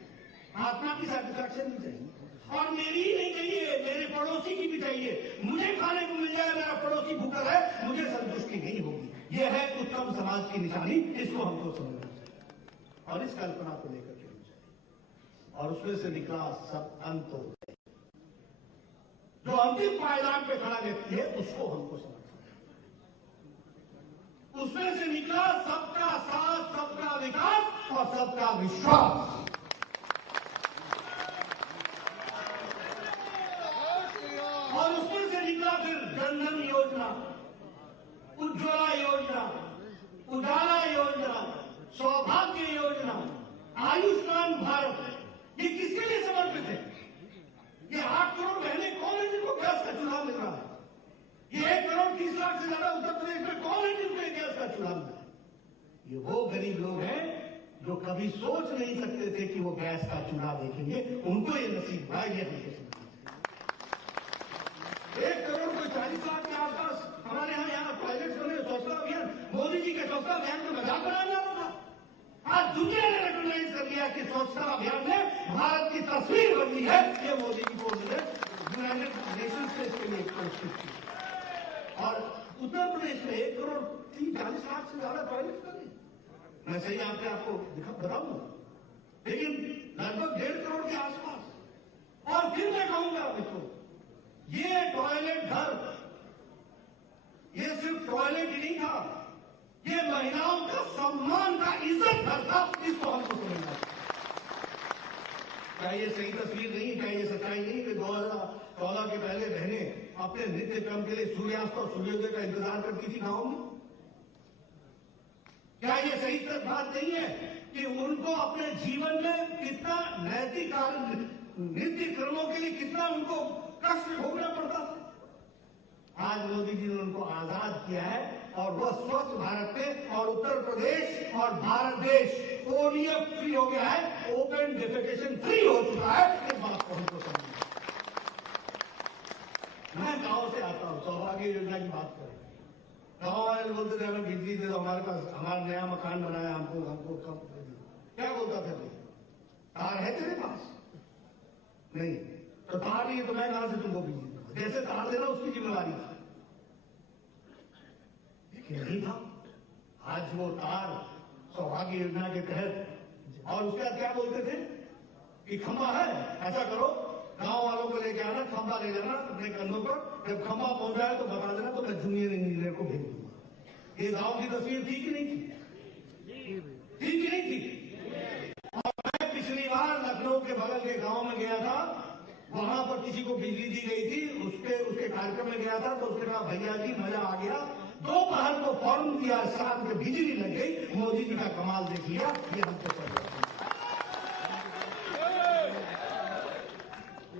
आत्मा की सेटिस्फैक्शन भी चाहिए और मेरी ही नहीं चाहिए, मेरे पड़ोसी की भी चाहिए। मुझे खाने को मिल जाए, मेरा पड़ोसी भूखा है, मुझे संतुष्टि नहीं होगी। यह है उत्तम समाज की निशानी। इसको हमको समझना चाहिए और इस कल्पना को लेकर चलना चाहिए और उसमें से निकला सब अंत, जो अंतिम पायदान पे खड़ा व्यक्ति है उसको हमको समझना है। उसमें से निकला सबका साथ, सबका विकास और सबका विश्वास। और उसमें से निकला फिर जनधन योजना, उज्ज्वला योजना, उजाला योजना, सौभाग्य योजना, आयुष्मान भारत। ये किसके लिए समर्पित है? ये 8 करोड़ बहनें कौन है जिनको गैस का चूल्हा मिल रहा है? ये 1 करोड़ 30 लाख से ज्यादा उत्तर प्रदेश में कौन है जिनको गैस का चूल्हा मिल रहा है? ये वो गरीब लोग हैं जो कभी सोच नहीं सकते थे कि वो गैस का चूल्हा देखेंगे, उनको ये नसीब हुआ। ये हमको 1 करोड़ को 40 लाख के आसपास हमारे यहाँ टॉयलेट्स बने, स्वच्छता अभियान, मोदी जी के स्वच्छता अभियान में मजाक बनाया जा रहा था। आज दुनिया ने रिकॉग्नाइज कर लिया कि स्वच्छता अभियान में भारत की तस्वीर बदली है। ये मोदी जी को यूनाइटेड नेशंस ने इसके लिए पुरस्कृत किया। और उत्तर प्रदेश में 1 करोड़ 40 लाख से ज्यादा टॉयलेट बने। मैं सही यहाँ पे आपको बताऊंगा, लेकिन लगभग 1.5 करोड़ के आसपास। और फिर मैं कहूंगा मित्रों, ये टॉयलेट घर, ये सिर्फ टॉयलेट ही नहीं था, ये महिलाओं का सम्मान का इज्जत घर था। इसको हमको समझना है। क्या ये सही तस्वीर नहीं? क्या ये सच्चाई नहीं कि 2014 के पहले बहनें अपने नित्य क्रम के लिए सूर्यास्त और सूर्योदय का इंतजार करती थी गांव में? क्या ये सही बात नहीं है कि उनको अपने जीवन में कितना नैतिक नित्य कर्मों के लिए कितना उनको कष्ट भोगना पड़ता था? आज मोदी जी ने उनको आजाद किया है और वह स्वच्छ भारत में और उत्तर प्रदेश और भारत देश ओडीएफ फ्री हो गया है, ओपन डेफेकेशन फ्री हो चुका है। इस बात को हमको समझना। मैं गांव से आता हूं, सौभाग्य योजना की बात करें, गांव वाले बोलते थे हमें बिजली दे दो, हमारे पास हमारा नया मकान बनाया, हमको कम क्या बोलता था? तार है तेरे पास? नहीं तो तार नहीं है तो मैं कहां से तुमको बिजली दूंगा? जैसे तार देना उसकी जिम्मेवारी थी, लेकिन नहीं था। आज वो तार सौभाग्य योजना के तहत और उसके बाद क्या बोलते थे कि खंबा है, ऐसा करो गांव वालों को लेके आना, खंबा ले जाना अपने कंधों पर, जब खंबा पहुंच जाए तो बता देना, तो मैं जूनियर इंजीनियर को भेज दूंगा। ये गांव की तस्वीर थी कि नहीं थी? थी कि नहीं थी? और मैं पिछली बार लखनऊ के बगल के गांव में गया था, वहां पर किसी को बिजली दी गई थी, उसके कार्यक्रम में गया था, तो उसने कहा भैया जी मजा आ गया, दोपहर को फॉर्म दिया, शाम को बिजली लग गई, मोदी जी का कमाल देख लिया। ये हमको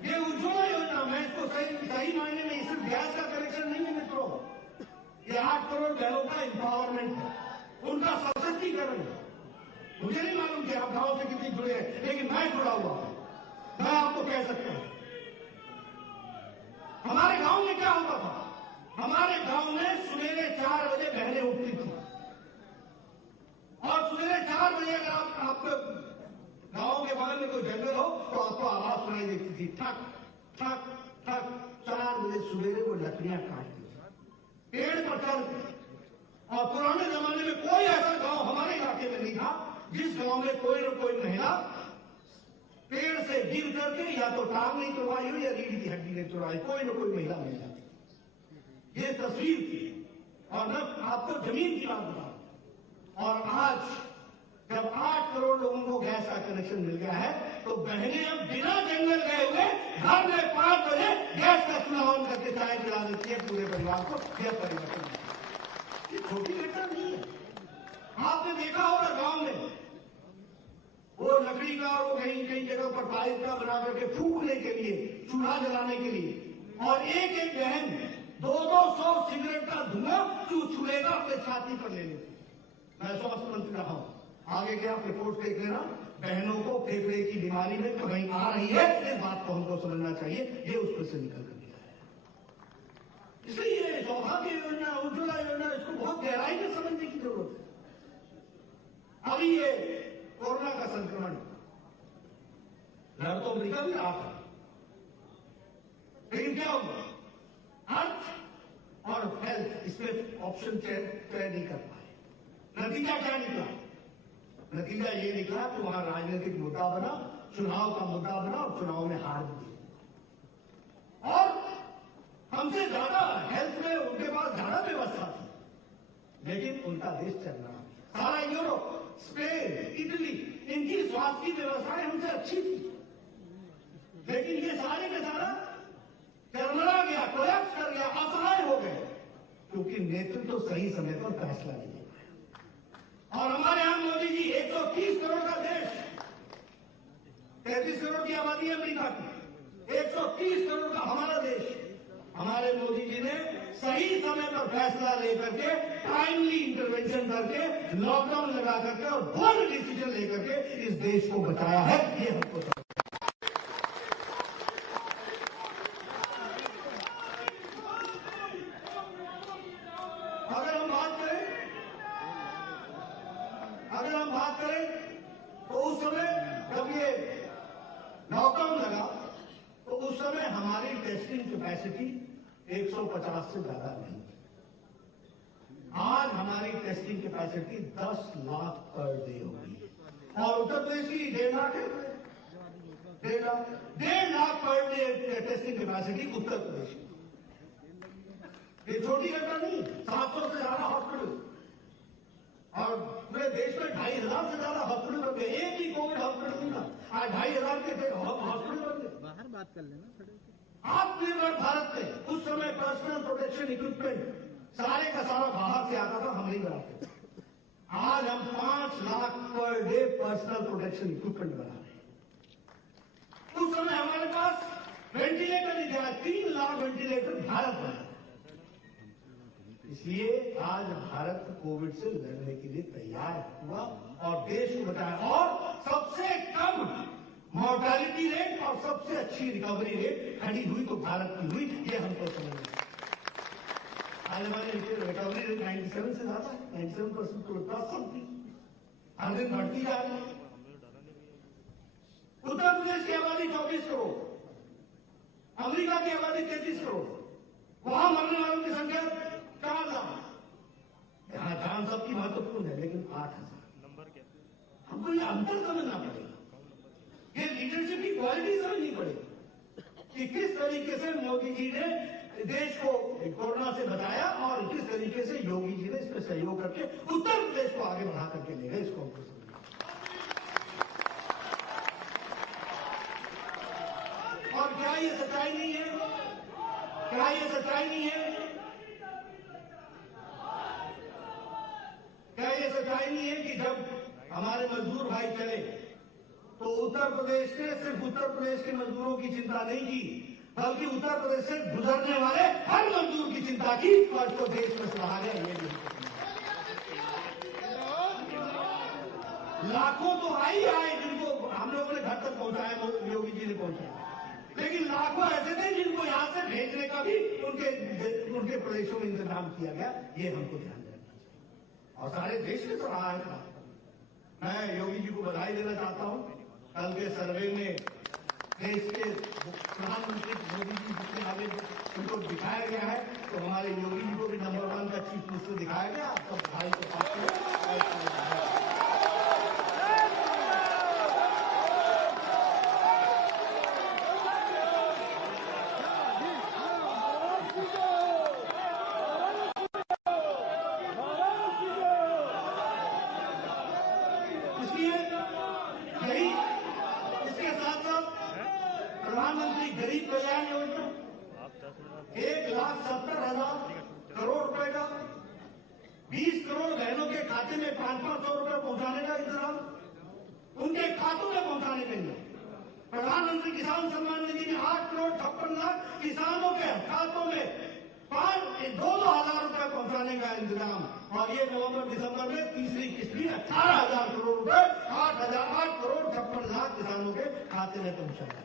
ये उज्ज्वला योजना, मैं इसको सही मायने में सिर्फ गैस का कनेक्शन नहीं है मित्रों, ये 8 करोड़ बहनों का एम्पावरमेंट है, उनका सशक्तिकरण है। मुझे नहीं मालूम कि आप गांव से कितनी जुड़े हैं, लेकिन मैं जुड़ा हुआ हूं। मैं आपको कह सकता हूं हमारे गांव में क्या होता था। हमारे गांव में सवेरे 4 बजे बहनें उठती थी, और सवेरे 4 बजे अगर आपको गांव के बगल में कोई जंगल हो तो आपको आवाज सुनाई देती थी, ठक ठक ठक। 4 बजे सवेरे वो लकड़ियां काटती पेड़ पर चढ़। और पुराने जमाने में कोई ऐसा गांव हमारे इलाके में नहीं था जिस गांव में कोई न कोई महिला पेड़ से गिर करके या तो टांग नहीं तोड़वाई हो या रीढ़ की हड्डी नहीं तोड़वाई, कोई न कोई महिला मिल जाती। ये तस्वीर थी। और न आपको जमीन की बात बताऊं, और आज जब 8 करोड़ लोगों को गैस का कनेक्शन मिल गया है, तो बहनें अब बिना जंगल गए हुए घर में 5 बजे गैस का चूल्हा ऑन करके चाय पिला देती है पूरे परिवार को। यह परिवर्तन है, ये छोटी घटना नहीं है। आपने देखा होगा गांव में वो लकड़ी का और वो कहीं कहीं जगह पर पाइप का बना करके फूकने के लिए, चूल्हा जलाने के लिए, और एक एक बहन 200 सिगरेट का धुआं चूल्हे का अपने छाती पर ले लेती। मैं स्वास्थ्य मंत्री रहा हूं, आगे के आप रिपोर्ट देख लेना, बहनों को फेफड़े की बीमारी में कहीं आ रही है, इस बात को हमको समझना चाहिए। ये उस पर से निकल कर गया है। इसलिए ये सौभाग्य योजना, उज्ज्वला योजना, इसको बहुत गहराई में समझने की जरूरत है। अभी ये कोरोना का संक्रमण लड़ तो अमेरिका भी रहा था, लेकिन क्या हुआ, अर्थ और हेल्थ इसमें ऑप्शन तय नहीं कर पाए। नतीजा क्या निकला? नतीजा ये निकला कि वहां राजनीतिक मुद्दा बना, चुनाव का मुद्दा बना, और चुनाव में हार दी। और हमसे ज्यादा हेल्थ में उनके पास ज्यादा व्यवस्था थी, लेकिन उनका देश चल रहा। सारा यूरोप, स्पेन, इटली, इनकी स्वास्थ्य की व्यवस्थाएं हमसे अच्छी थी, लेकिन ये सारे के सारा चरमरा गया, कोलैप्स कर गया, असहाय हो गए, क्योंकि नेतृत्व तो सही समय पर फैसला नहीं ले पाया। और हमारे यहां मोदी जी 130 करोड़ का देश, 33 करोड़ की आबादी है अमेरिका की, 130 करोड़ का हमारा देश, हमारे मोदी जी ने सही समय पर फैसला लेकर के, टाइमली इंटरवेंशन करके, लॉकडाउन लगा करके और बोल्ड डिसीजन लेकर के इस देश को बचाया है। ये हमको अगर हम बात करें तो उस समय जब ये लॉकडाउन लगा तो उस समय हमारी टेस्टिंग कैपेसिटी 150 से ज्यादा नहीं। आज हमारी testing capacity 10 lakh per day होगी, और उत्तर प्रदेश की 1.5 लाख है। 1.5 lakh per day testing capacity Uttar Pradesh की। ये छोटी घटना नहीं, 700 से ज्यादा हॉस्पिटल, और पूरे देश में 2,500 से ज्यादा हॉस्पिटल बन गए। एक भी कोविड हॉस्पिटल नहीं था, आज 2,500 के हॉस्पिटल बन गए। बाहर बात कर लेना। आत्मनिर्भर भारत में उस समय पर्सनल प्रोटेक्शन इक्विपमेंट सारे का सारा बाहर से आता था, हम नहीं बनाते। आज हम 5 lakh per day personal protection equipment बना रहे हैं। उस समय हमारे पास वेंटिलेटर नहीं था, 3 लाख वेंटिलेटर भारत बना। इसलिए आज भारत कोविड से लड़ने के लिए तैयार हुआ और देश को बचाया, और सबसे कम मॉर्टेलिटी रेट और सबसे अच्छी रिकवरी रेट खड़ी हुई तो भारत की हुई। ये हमको समझना आने वाले रिकवरी रेट 97 से ज्यादा है, 97% तो प्लस समथिंग, हर दिन बढ़ती जा रही है। उत्तर प्रदेश की आबादी 24 करोड़, अमेरिका की आबादी 33 करोड़, वहां मरने वालों की संख्या 4 लाख। यहां जान सबकी महत्वपूर्ण है, लेकिन 8,000 हमको ये अंतर समझना पड़ेगा, ये लीडरशिप की क्वालिटी समझनी पड़ेगी कि किस तरीके से मोदी जी ने देश को कोरोना से बचाया और किस तरीके से योगी जी ने इसमें सहयोग करके उत्तर प्रदेश को आगे बढ़ा करके ले गए। इसको हमको समझना। और क्या ये सच्चाई नहीं है? क्या ये सच्चाई नहीं है? क्या ये सच्चाई नहीं है कि जब हमारे मजदूर भाई चले तो उत्तर प्रदेश ने सिर्फ उत्तर प्रदेश के मजदूरों की चिंता नहीं की, बल्कि उत्तर प्रदेश से गुजरने वाले हर मजदूर की चिंता की और इसको देश में सराहा गया। ये भी लाखों तो आए जिनको हम लोगों ने घर तक पहुंचाया, योगी जी ने पहुंचाया, लेकिन लाखों ऐसे थे जिनको यहां से भेजने का भी उनके प्रदेशों में इंतजाम किया गया। ये हमको ध्यान देना चाहिए और सारे देश ने सराहा है। मैं योगी जी को बधाई देना चाहता हूं। कल के सर्वे में देश के प्रधानमंत्री मोदी जी जितने आगे उनको दिखाया गया है, तो हमारे योगी जी को भी नंबर 1 का चीफ मिनिस्टर दिखाया गया। आप सब भाई के पास प्रधानमंत्री गरीब कल्याण योजना 1,70,000 करोड़ रुपए का 20 करोड़ बहनों के खाते में 500 रुपए पहुंचाने का इंतजाम, उनके खातों में पहुंचाने के लिए प्रधानमंत्री किसान सम्मान निधि में 8 करोड़ 56 लाख किसानों के खातों में 2,000 रुपए पहुंचाने का इंतजाम। और ये नवंबर दिसंबर में तीसरी किस्त भी 18,000 करोड़ रुपए 8 करोड़ 56 लाख किसानों के खाते में पहुंचाया।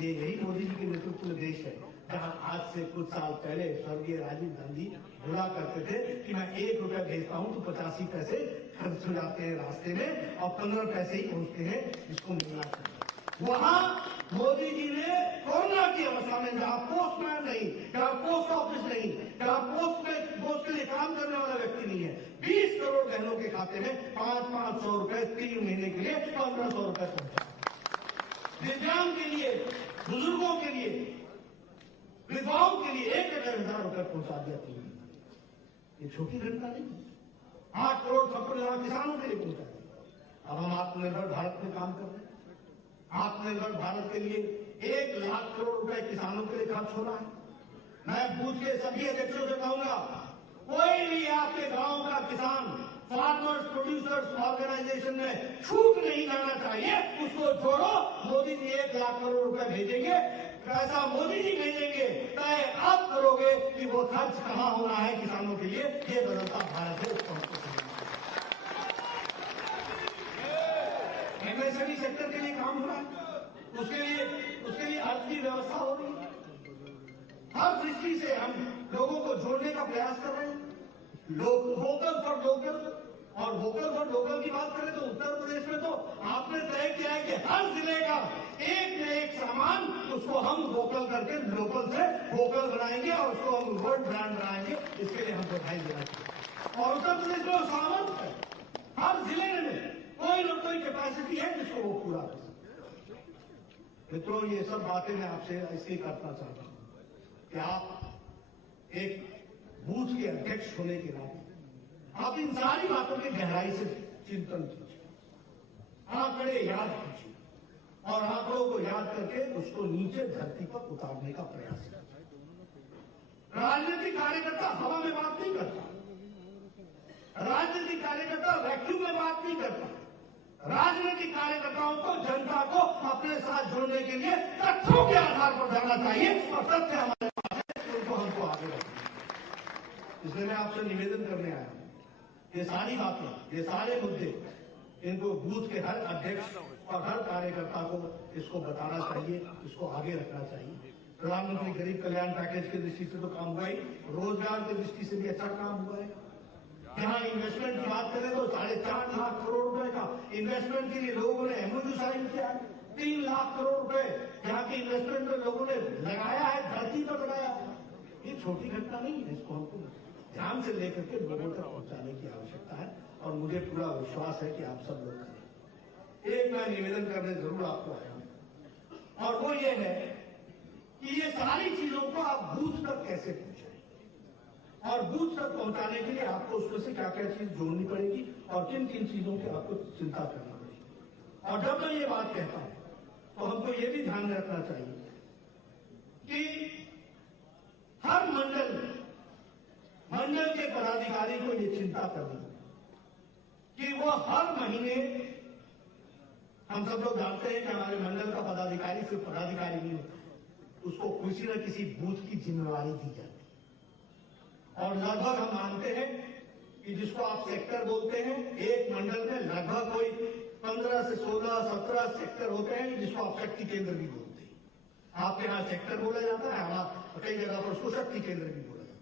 ये यही मोदी जी के नेतृत्व में देश है, जहां आज से कुछ साल पहले स्वर्गीय राजीव गांधी बोला करते थे कि मैं 1 रुपया भेजता हूं तो 85 पैसे खर्च हो जाते हैं रास्ते में और 15 पैसे ही पहुंचते हैं इसको मिलना चाहिए। वहां मोदी जी ने कोरोना की अवस्था में जहां पोस्टमैन नहीं, जहां पोस्ट ऑफिस नहीं, जहां पोस्ट के लिए काम करने वाला व्यक्ति नहीं है, 20 करोड़ बहनों के खाते में 500 रुपए 3 महीने के लिए 1500 रुपए पहुंचा। दिव्यांग के लिए, बुजुर्गों के लिए, विधवाओं के लिए 1,000 रुपए पहुंचा दिया 3 महीने। ये छोटी घटना नहीं। 8 करोड़ 56 लाख किसानों के लिए पहुंचा दिया। अब हम आत्मनिर्भर भारत में काम कर रहे हैं। आत्मनिर्भर भारत के लिए 1 लाख करोड़ रुपए किसानों के लिए खर्च हो रहा है। मैं बूथ के सभी अध्यक्षों से कहूंगा, कोई भी आपके गांव का किसान फार्मर्स प्रोड्यूसर्स ऑर्गेनाइजेशन में छूट नहीं जाना चाहिए, उसको जोड़ो। मोदी जी 1 लाख करोड़ रुपए भेजेंगे, पैसा मोदी जी भेजेंगे, तय आप करोगे कि वो खर्च कहां होना है किसानों के लिए। ये बदलता भारत है, उसको हमको एमएसएमई सेक्टर के लिए काम हो रहा है, उसके लिए अर्थ की व्यवस्था हो रही है। हर दृष्टि से हम लोगों को जोड़ने का प्रयास कर रहे हैं। वोकल फॉर लोकल, और वोकल फॉर लोकल की बात करें तो उत्तर प्रदेश में तो आपने तय किया है कि हर जिले का एक न एक सामान उसको हम वोकल करके लोकल से वोकल बनाएंगे और उसको हम वर्ल्ड ब्रांड बनाएंगे। इसके लिए हमको बधाई देना चाहिए। और उत्तर प्रदेश में सामर्थ्य है, हर जिले में कोई न कोई कैपेसिटी है जिसको वो पूरा कर सकते। मित्रों, ये सब बातें मैं आपसे इसलिए करना चाहता हूं कि आप एक बूथ के अध्यक्ष होने के नाते आप इन सारी बातों की गहराई से चिंतन कीजिए, आंकड़े याद कीजिए और आंकड़ों को याद करके उसको नीचे धरती पर उतारने का प्रयास कीजिए। राजनीतिक कार्यकर्ता हवा में बात नहीं करता, राजनीतिक कार्यकर्ता वैक्यूम में बात नहीं करता। राजनीतिक कार्यकर्ताओं को, जनता को अपने साथ जोड़ने के लिए तथ्यों के आधार पर जाना चाहिए और तथ्य हमारे पास है, उनको हमको आगे रखना। इसलिए मैं आपसे निवेदन करने आया हूं, ये सारी बातें, ये सारे मुद्दे, इनको बूथ के हर अध्यक्ष और हर कार्यकर्ता को इसको बताना चाहिए, इसको आगे रखना चाहिए। प्रधानमंत्री गरीब कल्याण पैकेज की दृष्टि से तो काम हुआ ही, रोजगार की दृष्टि से भी अच्छा काम हुआ है। यहाँ इन्वेस्टमेंट की बात करें तो 4.5 लाख करोड़ रुपए का इन्वेस्टमेंट के लिए लोगों ने एमओयू साइन किया है। 3 लाख करोड़ रुपए यहाँ की इन्वेस्टमेंट में लोगों ने लगाया है, धरती पर लगाया है। ये छोटी घटना नहीं है, इसको हमको ध्यान से लेकर के लोगों तक पहुंचाने की आवश्यकता है और मुझे पूरा विश्वास है कि आप सब लोग करेंगे। एक मैं निवेदन करने जरूर आपको आया हूं, और वो ये है कि ये सारी चीजों को आप बूथ तक कैसे पहुंचाएं, और बूथ तक पहुंचाने के लिए आपको उसमें से क्या क्या चीज जोड़नी पड़ेगी और किन किन चीजों की आपको चिंता करनी पड़ेगी। और जब मैं ये बात कहता हूं तो हमको ये भी ध्यान में रखना चाहिए कि हर मंडल के पदाधिकारी को ये चिंता करनी कि वो हर महीने, हम सब लोग जानते हैं कि हमारे मंडल का पदाधिकारी सिर्फ पदाधिकारी नहीं होता, उसको किसी न किसी बूथ की जिम्मेवारी दी जाती है। और लगभग हम मानते हैं कि जिसको आप सेक्टर बोलते हैं, एक मंडल में लगभग कोई 15 से 16, 17 सेक्टर होते हैं, जिसको आप शक्ति केंद्र भी बोलते हैं। आपके यहाँ सेक्टर बोला जाता है, हमारा कई जगह पर उसको शक्ति केंद्र भी बोला जाता है।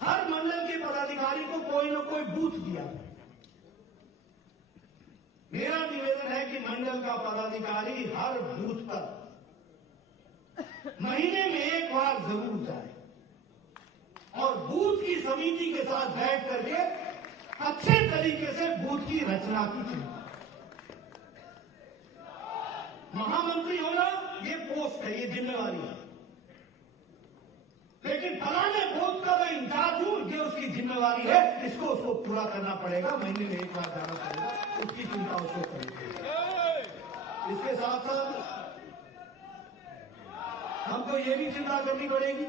हर मंडल के पदाधिकारी को कोई न कोई बूथ दिया है। मेरा निवेदन है कि मंडल का पदाधिकारी हर बूथ पर महीने में एक बार जरूर जाए और बूथ की समिति के साथ बैठ करके अच्छे तरीके से बूथ की रचना की चिंता। महामंत्री होना ये पोस्ट है, ये जिम्मेवारी है, लेकिन फलाने बूथ का मैं इंचार्ज हूं, ये उसकी जिम्मेवारी है, उसको पूरा करना पड़ेगा, महीने में एक बार जाना पड़ेगा, उसकी चिंता उसको करनी पड़ेगी। इसके साथ साथ हमको ये भी चिंता करनी पड़ेगी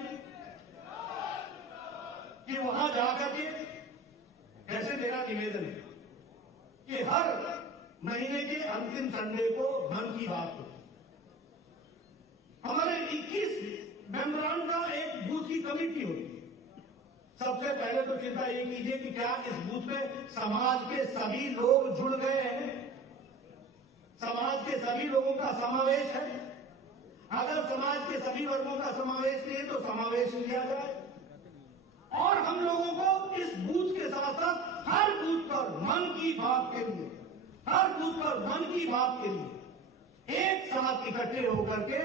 कि वहां जाकर के, जैसे मेरा निवेदन है कि हर महीने के अंतिम संडे को मन की बात हो। हमारे 21 मेंबरान का एक बूथ की कमेटी होती है। सबसे पहले तो चिंता ये कीजिए कि क्या इस बूथ में समाज के सभी लोग जुड़ गए हैं, समाज के सभी लोगों का समावेश है। अगर समाज के सभी वर्गों का समावेश नहीं है तो समावेश किया जाए, और हम लोगों को इस बूथ के साथ साथ हर बूथ पर मन की बात के लिए, हर बूथ पर मन की बात के लिए एक साथ इकट्ठे होकर के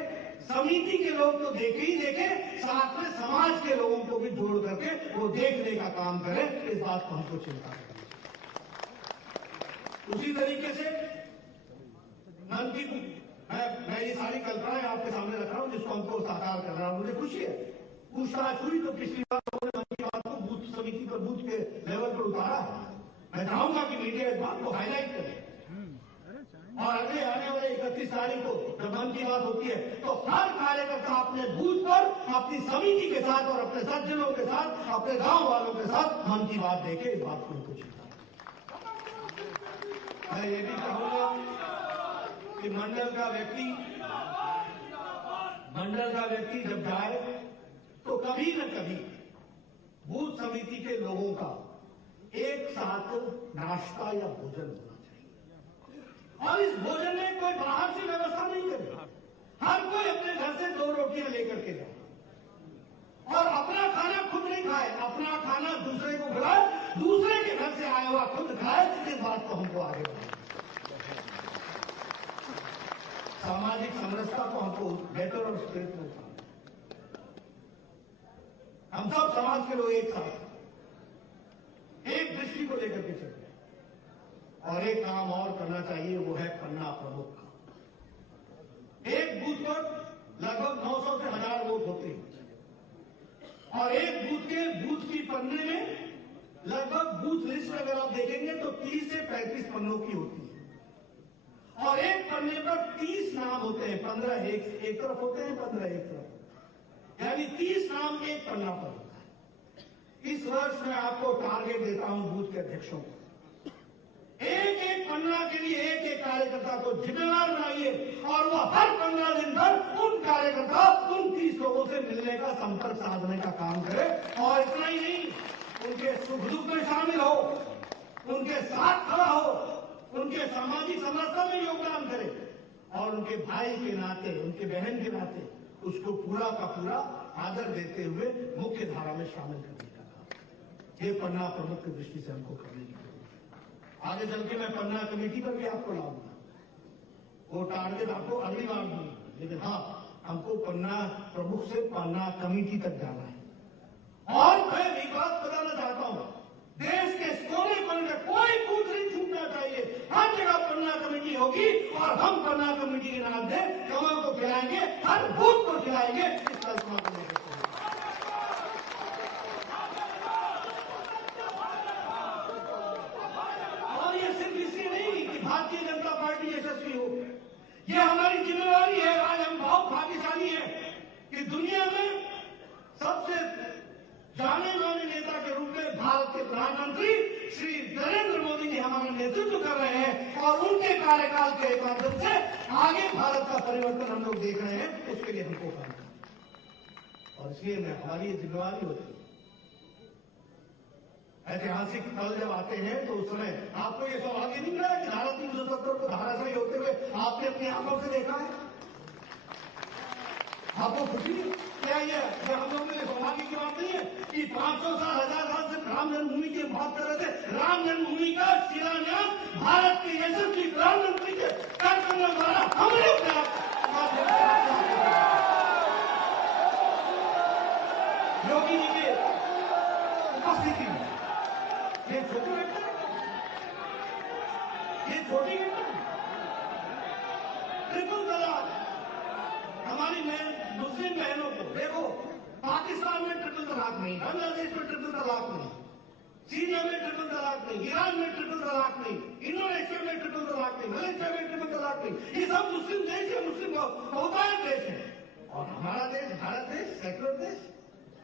समिति के लोग तो देखे ही देखे, साथ में समाज के लोगों को भी जोड़ करके वो देखने का काम करें, इस बात को हमको चिंता है। उसी तरीके से मन की मैं ये सारी कल्पनाएं आपके सामने रख रहा हूं, जिसको हमको साकार कर रहा हूं। मुझे खुशी है, पूछताछ हुई तो पिछली बार लोगों ने मन की बात को बूथ समिति पर, बूथ के लेवल पर उतारा है। मैं चाहूंगा कि मीडिया इस बात को हाईलाइट करे, और अगले आने वाले 31 तारीख को जब मन की बात होती है तो हर कार्यकर्ता अपने बूथ पर अपनी समिति के साथ और अपने सज्जनों के साथ, अपने गांव वालों के साथ मन की बात देखे, इस बात को उनको चिंता। मैं ये भी कहूंगा कि मंडल का व्यक्ति जब जाए तो कभी न कभी बूथ समिति के लोगों का एक साथ नाश्ता या भोजन होना चाहिए, और इस भोजन में कोई बाहर से व्यवस्था नहीं करे। हर कोई अपने घर से 2 रोटियां लेकर के जाए और अपना खाना खुद नहीं खाए, अपना खाना दूसरे को खिलाए, दूसरे के घर से आया हुआ खुद खाए। इस बात को हमको आगे बढ़ाना, सामाजिक समरसता को हमको बेटर और स्ट्रेट में उठाना। हम सब समाज के लोग एक साथ एक दृष्टि को लेकर के चलते हैं, और एक काम और करना चाहिए, वो है पन्ना प्रमुख का। एक बूथ पर लगभग 900 से 1000 वोट होते हैं, और एक बूथ की पन्ने में लगभग बूथ लिस्ट अगर आप देखेंगे तो 30 से 35 पन्नों की होती है, और एक पन्ने पर 30 नाम होते हैं। 15 एक तरफ होते हैं, 15 एक तरफ, यानी 30 नाम एक पन्ना पर होता है। इस वर्ष मैं आपको टारगेट देता हूं बूथ के अध्यक्षों को, एक पन्ना के लिए एक कार्यकर्ता को जिम्मेदार बनाइए, और वो हर 15 दिन पर उन कार्यकर्ता, उन 30 लोगों से मिलने का, संपर्क साधने का काम करे। और इतना ही नहीं, उनके सुख दुख में शामिल हो, उनके साथ खड़ा हो, उनके सामाजिक समरसता में योगदान करे, और उनके भाई के नाते, उनके बहन के नाते उसको पूरा का पूरा आदर देते हुए मुख्य धारा में शामिल करने का काम, ये पन्ना प्रमुख की दृष्टि से हमको करने की जरूरत। आगे चल के मैं पन्ना कमेटी पर भी आपको लाऊंगा, वो टारगेट आपको अगली बार दूंगा, लेकिन हाँ, हमको पन्ना प्रमुख से पन्ना कमेटी तक जाना है। और मैं एक बात बताना चाहता हूं, देश के कोने कोने में कोई बूथ नहीं छूटना चाहिए, हर जगह पन्ना कल्पना कमेटी के नाम से कमल को खिलाएंगे, हर बूथ को खिलाएंगे, इस कल्पना को लेकर। और ये सिर्फ इसलिए नहीं कि भारतीय जनता पार्टी यशस्वी हो, ये हमारी जिम्मेवारी है। आज हम बहुत भाग्यशाली हैं कि दुनिया में सबसे जाने माने नेता के रूप में भारत के प्रधानमंत्री श्री नरेंद्र मोदी जी हमारा नेतृत्व कर रहे हैं और उनके कार्यकाल के माध्यम से आगे भारत का परिवर्तन हम लोग देख रहे हैं। उसके लिए हमको काम करना, और इसलिए हमारी ये जिम्मेवारी होती है। ऐतिहासिक पल जब आते हैं तो उस समय आपको ये सौभाग्य नहीं मिला कि धारा 370 को धाराशाही होते हुए आपने अपनी आंखों से देखा है? आपको खुशी नहीं? क्या ये हम लोगों के लिए सौभाग्य की बात नहीं है कि 500 साल 1000 साल से राम जन्मभूमि की बात कर रहे थे? राम जन्मभूमि का शिलान्यास भारत के यशस्वी प्रधानमंत्री के कार्यक्रम द्वारा हम लोग योगी जी के उपस्थिति में। ये छोटी घटना, ये छोटी घटना, ट्रिपल तलाक हमारी मुस्लिम बहनों को देखो, पाकिस्तान में ट्रिपल तलाक नहीं, बांग्लादेश में ट्रिपल तलाक नहीं, सीरिया में ट्रिपल तलाक नहीं, ईरान में ट्रिपल तलाक नहीं, इंडोनेशिया में ट्रिपल तलाक नहीं, मलेशिया में ट्रिपल तलाक नहीं। ये सब मुस्लिम देश है, मुस्लिम बहुतायत देश है। और हमारा देश, भारत देश, सेक्युलर देश,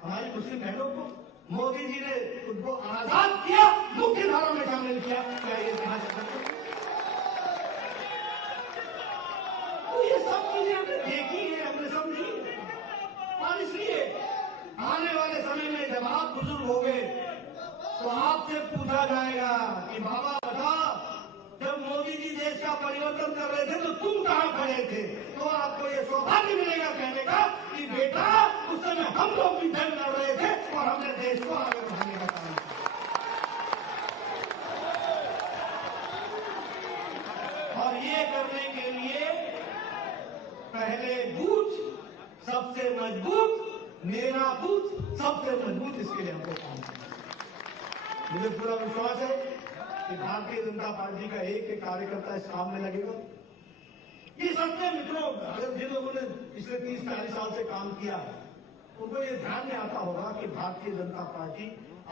हमारी मुस्लिम बहनों को मोदी जी ने उनको आजाद किया, मुख्य धारा में शामिल किया। क्या ये कहा जा सकता है? तो ये सब चीजें हमने देखी है, हमने समझी है। और इसलिए आने वाले समय में जब आप बुजुर्ग हो गए तो आपसे पूछा जाएगा कि बाबा बता, जब मोदी जी देश का परिवर्तन कर रहे थे तो तुम कहां खड़े थे? तो आपको ये सौभाग्य मिलेगा कहने का कि बेटा उस समय हम लोग भी जंग लड़ रहे थे और हमने देश को आगे बढ़ाने का काम किया। और ये करने के लिए पहले बूथ सबसे मजबूत, मेरा बूथ सबसे मजबूत, इसके लिए हमको काम करना। मुझे पूरा विश्वास है कि भारतीय जनता पार्टी का एक एक कार्यकर्ता इस काम में लगेगा। ये सत्य मित्रों, अगर जिन लोगों ने पिछले 30-40 साल से काम किया है उनको ये ध्यान में आता होगा कि भारतीय जनता पार्टी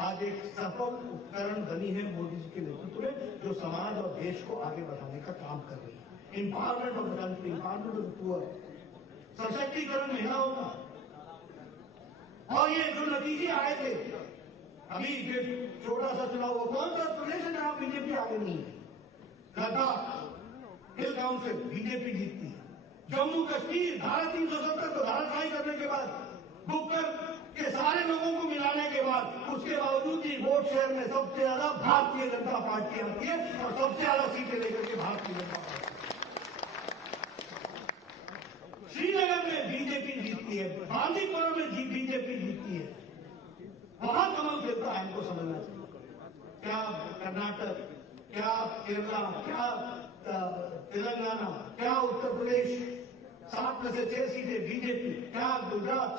आज एक सफल उपकरण बनी है मोदी जी के नेतृत्व में, जो समाज और देश को आगे बढ़ाने का काम कर रही है। Empowerment of the country, empowerment of the poor, सशक्तिकरण महिलाओं का। और ये जो नतीजे आए थे अभी जो छोटा सा चुनाव, कौन सा प्रदेश है जहां बीजेपी आगे नहीं है? लद्दाख हिल काउंसिल बीजेपी जीतती है। जम्मू कश्मीर धारा 370 को धाराशाही करने के बाद, बुकर के सारे लोगों को मिलाने के बाद, उसके बावजूद भी वोट शेयर में सबसे ज्यादा भारतीय जनता पार्टी आती है और सबसे ज्यादा सीटें लेकर के भारतीय जनता पार्टी। श्रीनगर में बीजेपी जीतती है, बांदीपुर में बीजेपी जीतती है। वहां कमल खिलता है, हमको समझना चाहिए। क्या कर्नाटक, क्या केरला, क्या तेलंगाना, क्या उत्तर प्रदेश 7 में से 6 सीटें बीजेपी, क्या गुजरात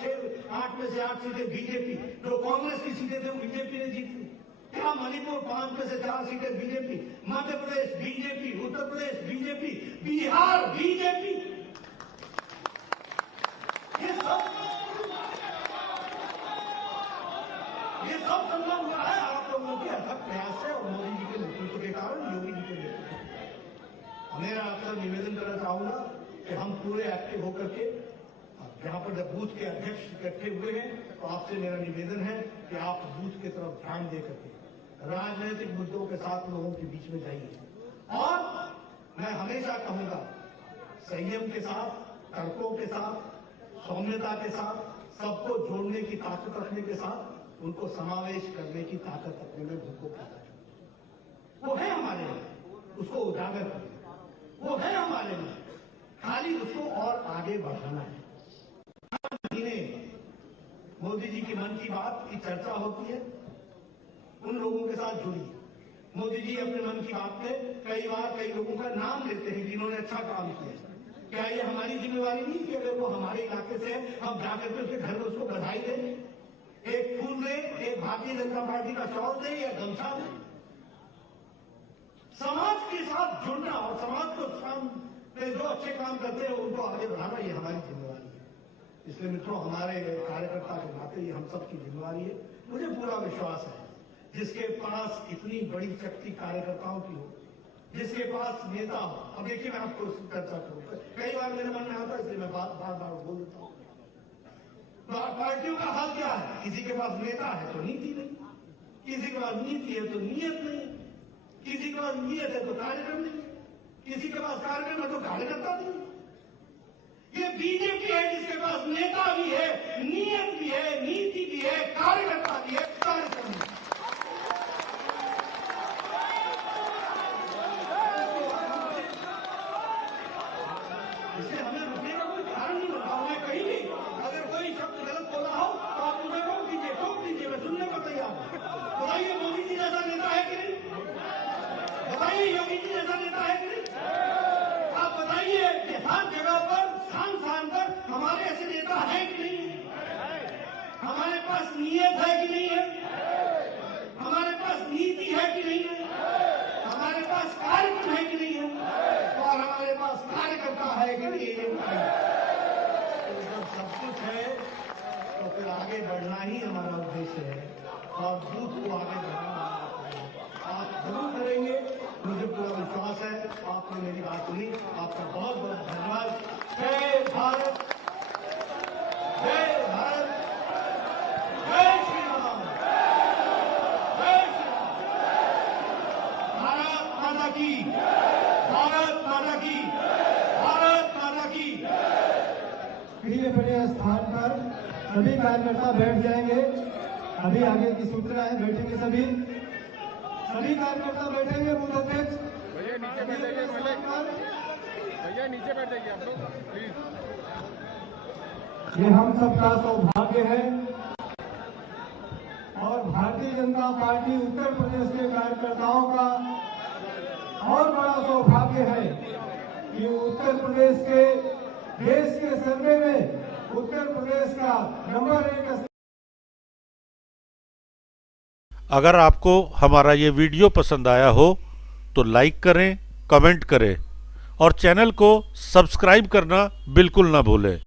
8 में से 8 सीटें बीजेपी, जो कांग्रेस की सीटें थे वो बीजेपी ने जीती। क्या मणिपुर 5 में से 4 सीटें BJP, Madhya Pradesh BJP, Uttar Pradesh BJP, Bihar BJP. ये सब संभव हुआ है आप लोगों के अथक प्रयास से और मोदी जी के नेतृत्व के कारण, योगी जी के नेतृत्व। मेरा आपसे निवेदन करना चाहूंगा कि हम पूरे एक्टिव होकर के, जहां पर जब बूथ के अध्यक्ष इकट्ठे हुए हैं तो आपसे मेरा निवेदन है कि आप बूथ की तरफ ध्यान दे करके राजनीतिक मुद्दों के साथ लोगों के बीच में जाइए। और मैं हमेशा कहूंगा संयम के साथ, तर्कों के साथ, सौम्यता के साथ, सबको जोड़ने की ताकत रखने के साथ उनको समावेश करने की ताकत रखने में उनको वो है हमारे में, उसको उजागर करना वो है हमारे में, खाली उसको और आगे बढ़ाना है। हर महीने मोदी जी की मन की बात की चर्चा होती है, उन लोगों के साथ जुड़िए। मोदी जी अपने मन की बात में कई बार कई लोगों का नाम लेते हैं जिन्होंने अच्छा काम किया। क्या ये हमारी जिम्मेवारी नहीं कि अगर वो हमारे इलाके से हम जाकर के उसके घर में उसको बधाई दें, एक फूल दे, एक भारतीय जनता पार्टी का शॉल दे या गमछा दे? समाज के साथ जुड़ना और समाज को में जो अच्छे काम करते हैं उनको आगे बढ़ाना ये हमारी जिम्मेवारी है। इसलिए मित्रों, हमारे कार्यकर्ता के नाते ये हम सबकी जिम्मेवारी है। मुझे पूरा विश्वास है, जिसके पास इतनी बड़ी शक्ति कार्यकर्ताओं की हो, जिसके पास नेता हो। अब देखिए, मैं आपको चर्चा करूँ, कई बार मेरे मन में आता है, इसलिए मैं बार बार बोल देता हूँ। पार्टियों का हाल क्या है? किसी के पास नेता है तो नीति नहीं, किसी के पास नीति है तो नियत नहीं, किसी के पास नियत है तो कार्यक्रम नहीं, किसी के पास कार्यक्रम है तो कार्यकर्ता नहीं। ये बीजेपी है जिसके पास नेता भी है, नियत भी है, नीति भी है, कार्यकर्ता भी है, कार्यक्रम भी है। इसलिए हमें रुकने का कोई कारण नहीं बताओ। मैं कहीं भी अगर कोई शब्द गलत बोला हो तो आप मुझे रोक दीजिए, मैं सुनने को तैयार हूं। बताइए, मोदी जी जैसा नेता है कि नहीं? बताइए, योगी जी जैसा नेता है कि नहीं? आप बताइए कि हर जगह पर स्थान पर हमारे ऐसे नेता है कि नहीं है? हमारे पास नियत है कि नहीं है? हमारे पास नीति है कि नहीं है? हमारे पास कार्यक्रम है कि नहीं है? और हमारे पास कार्यकर्ता है कि नहीं है? जब सब कुछ है तो फिर आगे बढ़ना ही हमारा उद्देश्य है और दूध को आगे बढ़ाना आप जरूर करेंगे, मुझे पूरा विश्वास है। आपने मेरी बात सुनी, आपका बहुत बहुत धन्यवाद। जय भारत, जय भारत, जय श्री राम, जय श्री राम। भारत माता की, भारत माता की, भारत माता की। प्रिय बड़े स्थान पर सभी कार्यकर्ता बैठ जाएंगे। अभी आगे की सूचना है, बैठेंगे सभी कार्यकर्ता बैठेंगे। बूथ अध्यक्ष भैया नीचे बैठ जाइए आप लोग प्लीज। ये हम सबका सौभाग्य है और भारतीय जनता पार्टी उत्तर प्रदेश के कार्यकर्ताओं का और बड़ा सौभाग्य है कि उत्तर प्रदेश के देश के सर्वे में उत्तर प्रदेश का नंबर 1। अगर आपको हमारा ये वीडियो पसंद आया हो तो लाइक करें, कमेंट करें और चैनल को सब्सक्राइब करना बिल्कुल ना भूलें।